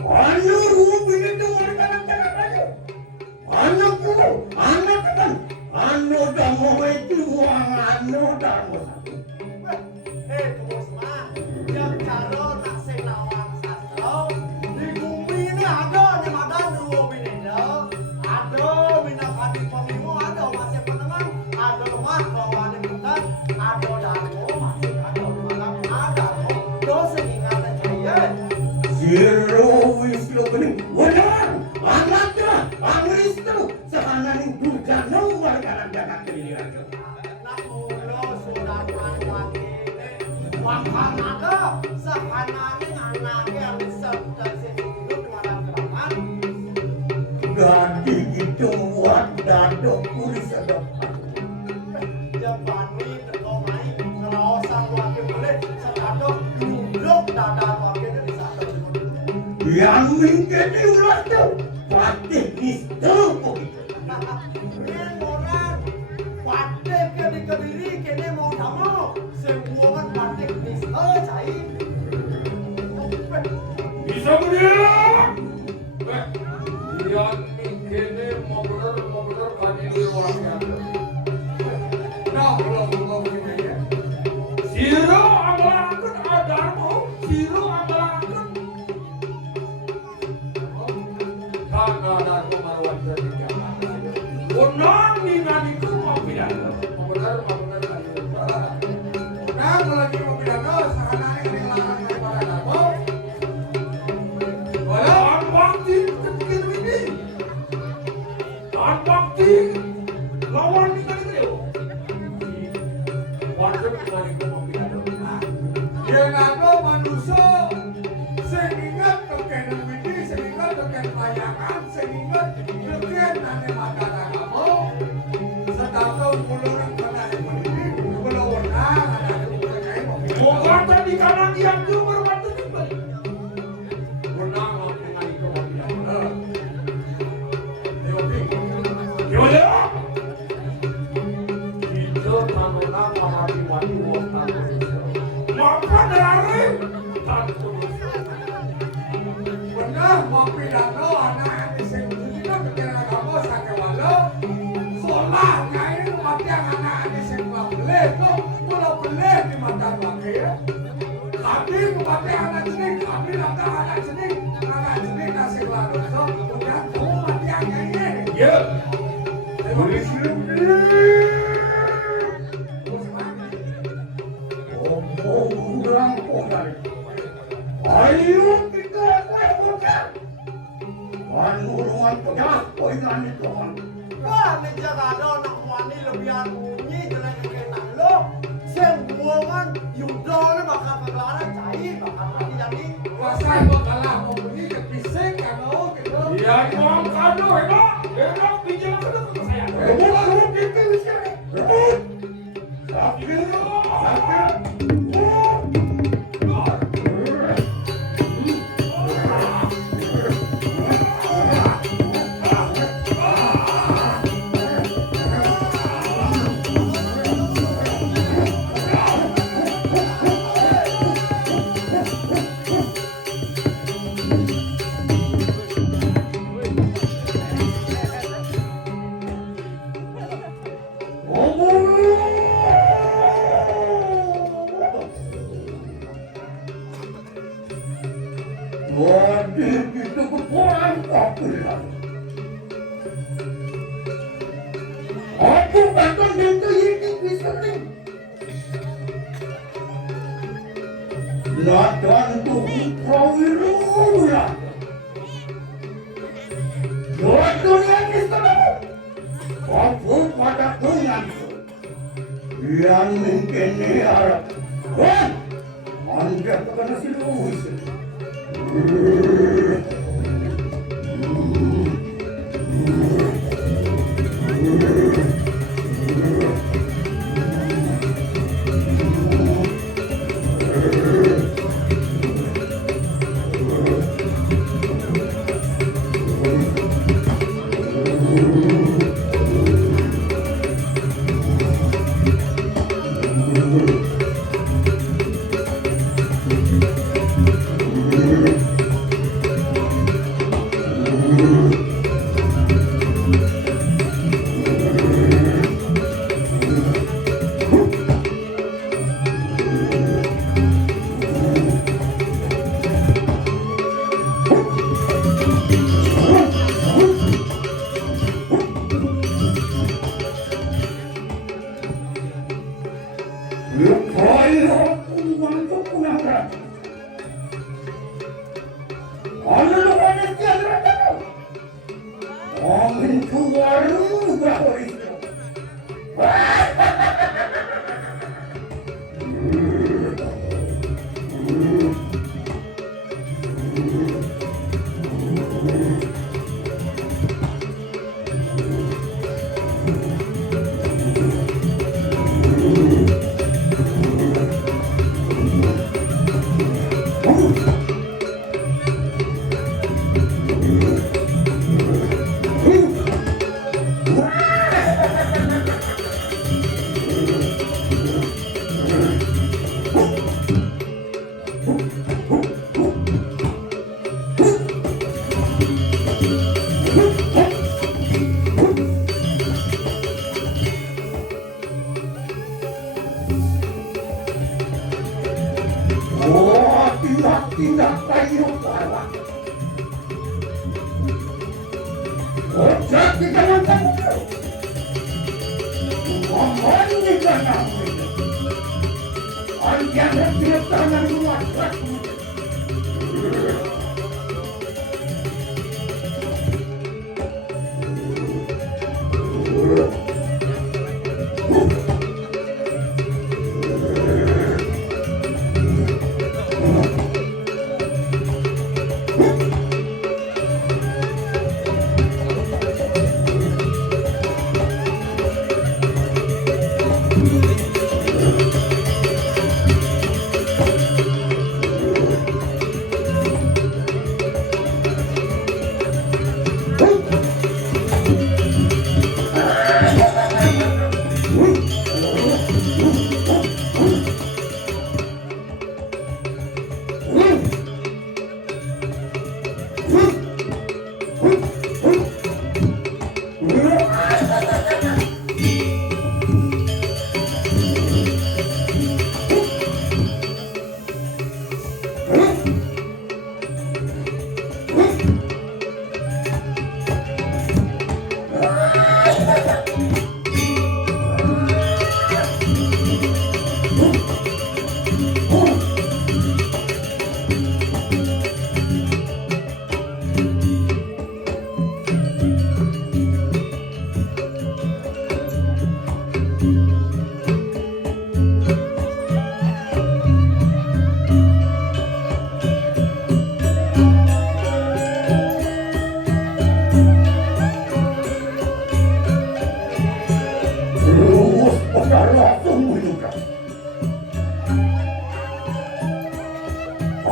Anu rupin itu orang kanak aja. Anak kan. Anu dah mau itu anu dah mau. Tunggu semua. Yang cara nak sing lawang sastro di bumi ini ada ni madan dua binenda. Ada minat hati pemimu, ada masih peneman, ada lemah kawan yang bukan, ada darmo masih ada malam ada. Dosa ingatan saya. Zero wislo bening. Wajar. Anaknya, Angris tu. Sehana ni bukan nomor kanan jaga kediri aja. Nak mula sudah manuan ini. Makan ada, sehananya anaknya yang bisa dan hidup dengan keramat. Gadi itu buat dadok kuris sedap. Depan ni terkomai, kalau sang wakil boleh sedadok duduk dadar wakil di sana. Yang mengkini ulas tu. Patih nistu pergi. Ini orang patih ke di Kediri kini mau tamu. Semua kan patih ni cai. Bisa berdiri. Dia kini mau benar kali ini orang yang. Nah, belum ini ya. Siro amalakan adarmu, siro amalakan. Karena adarmu marwan jadi jangan. Benar ni nani tu mau pindah. Benar kali. Nah, kalau lagi mau pindah, sekarang ini kehilangan daripada adarmu. Walau bakti kecil ini, bakti lawan ni kali dia. Wajar kali kau pindah. Dia ngaku manusia, sehingga token ini, sehingga token layangan, sehingga token nane makanan kamu. Setahun puluhan kena ini, kalau orang ada kayak mau. Mau di kanan dia tu berbatu juga. Menang dengan itu mau. Yo. Itu tanuna mati waktu. Maka dari tantu. Benar mau pidato anak di sini ketika kamu sakit walau solah ngai mati anak di sini boleh tu kalau boleh di mata wakil. Tapi mati anak sini, tapi mata anak sini nasi lalu so kemudian kamu mati anak ini. Ya. Boleh orang orang. Ayo kita bukan. Orang pegang poingan itu orang. Wah, ni jaga ada nak wani lebih bunyi jalan kena lo. Semua kan yudo ni bakal pergelaran cai, bakal mati jadi. Pasal bakalah mau pergi ke pisik kalau gitu. Ya, mau kado enak pinjam ke saya. Kamu pergi ke sini. Waduh, itu kekuatan kapilan. Aku bahkan itu ini bisa nih. Ladan tuh prawirulah. Buat dunia ini selalu. Aku pada Tuhan. Yang mungkin ini harap. Kan? Anda kena siluis. Tidak kayu parah. Ojek di kanan kamu. Mohon di kanan. Anda di tangan luar.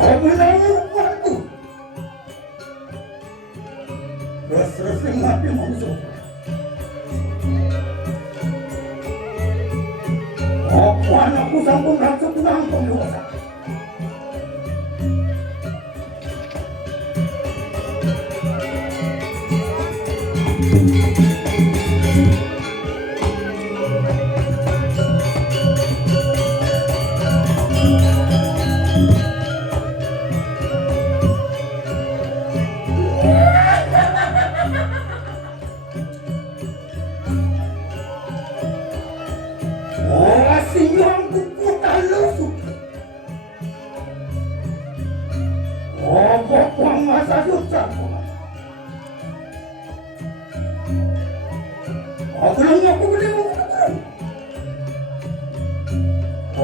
Pemelakukanku Resresing mati manusia Aku anakku sampun langsung pulang penguasa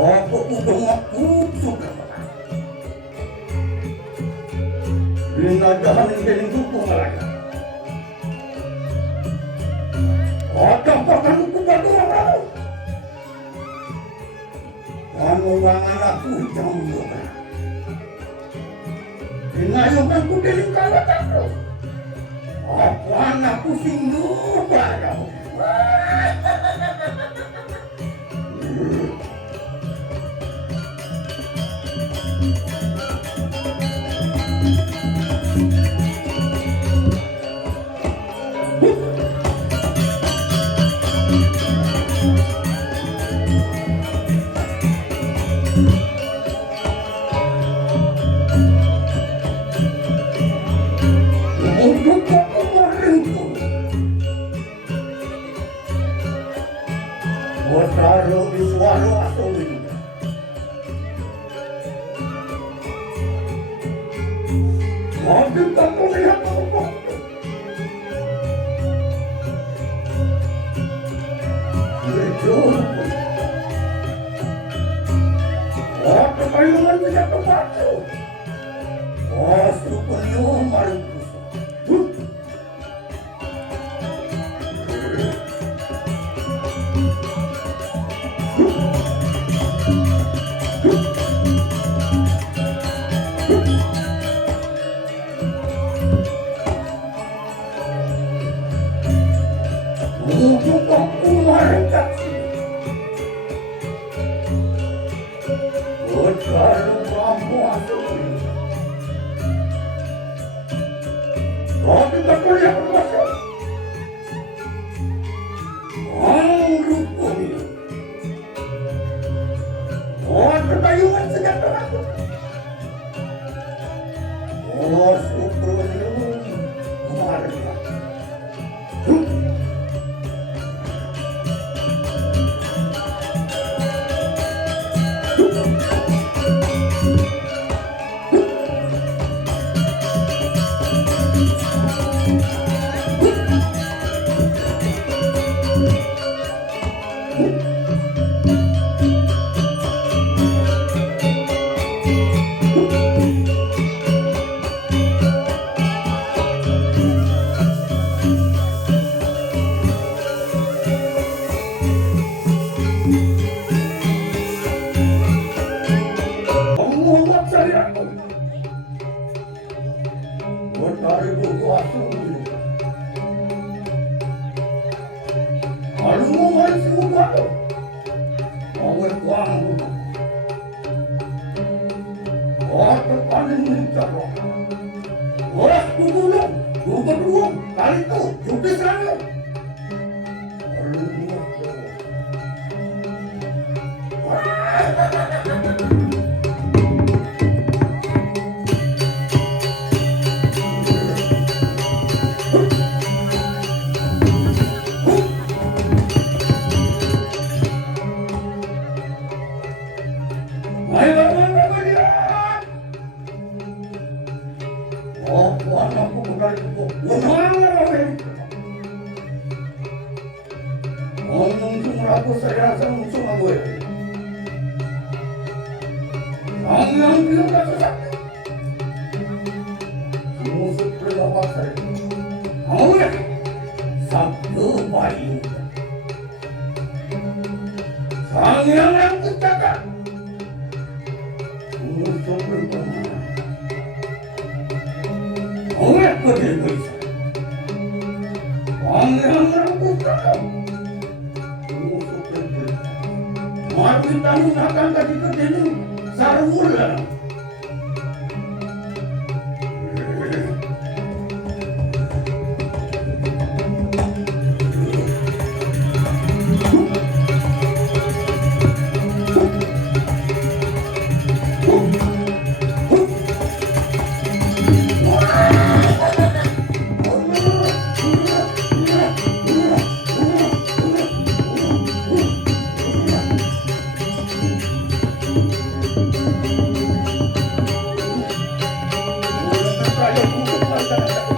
Aku udah ngaku suka. Bina jalan yang dukung lagi. Ada pakan kepada orang. Kamu aku jam dua. Bina yang aku deling kalah aku. Aku anakku singguh padamu. Taruh di suara atau ini. Tapi tak melihat apa. Jujur. Apa kayungan tidak terbaca. Masuk penyuh marukus. Sang yang kita musuh berteman. bisa. Pangeran Rangkusana. Musuh kecil. Mari tamu akan kasih ketemu Sarwula. Saya butuh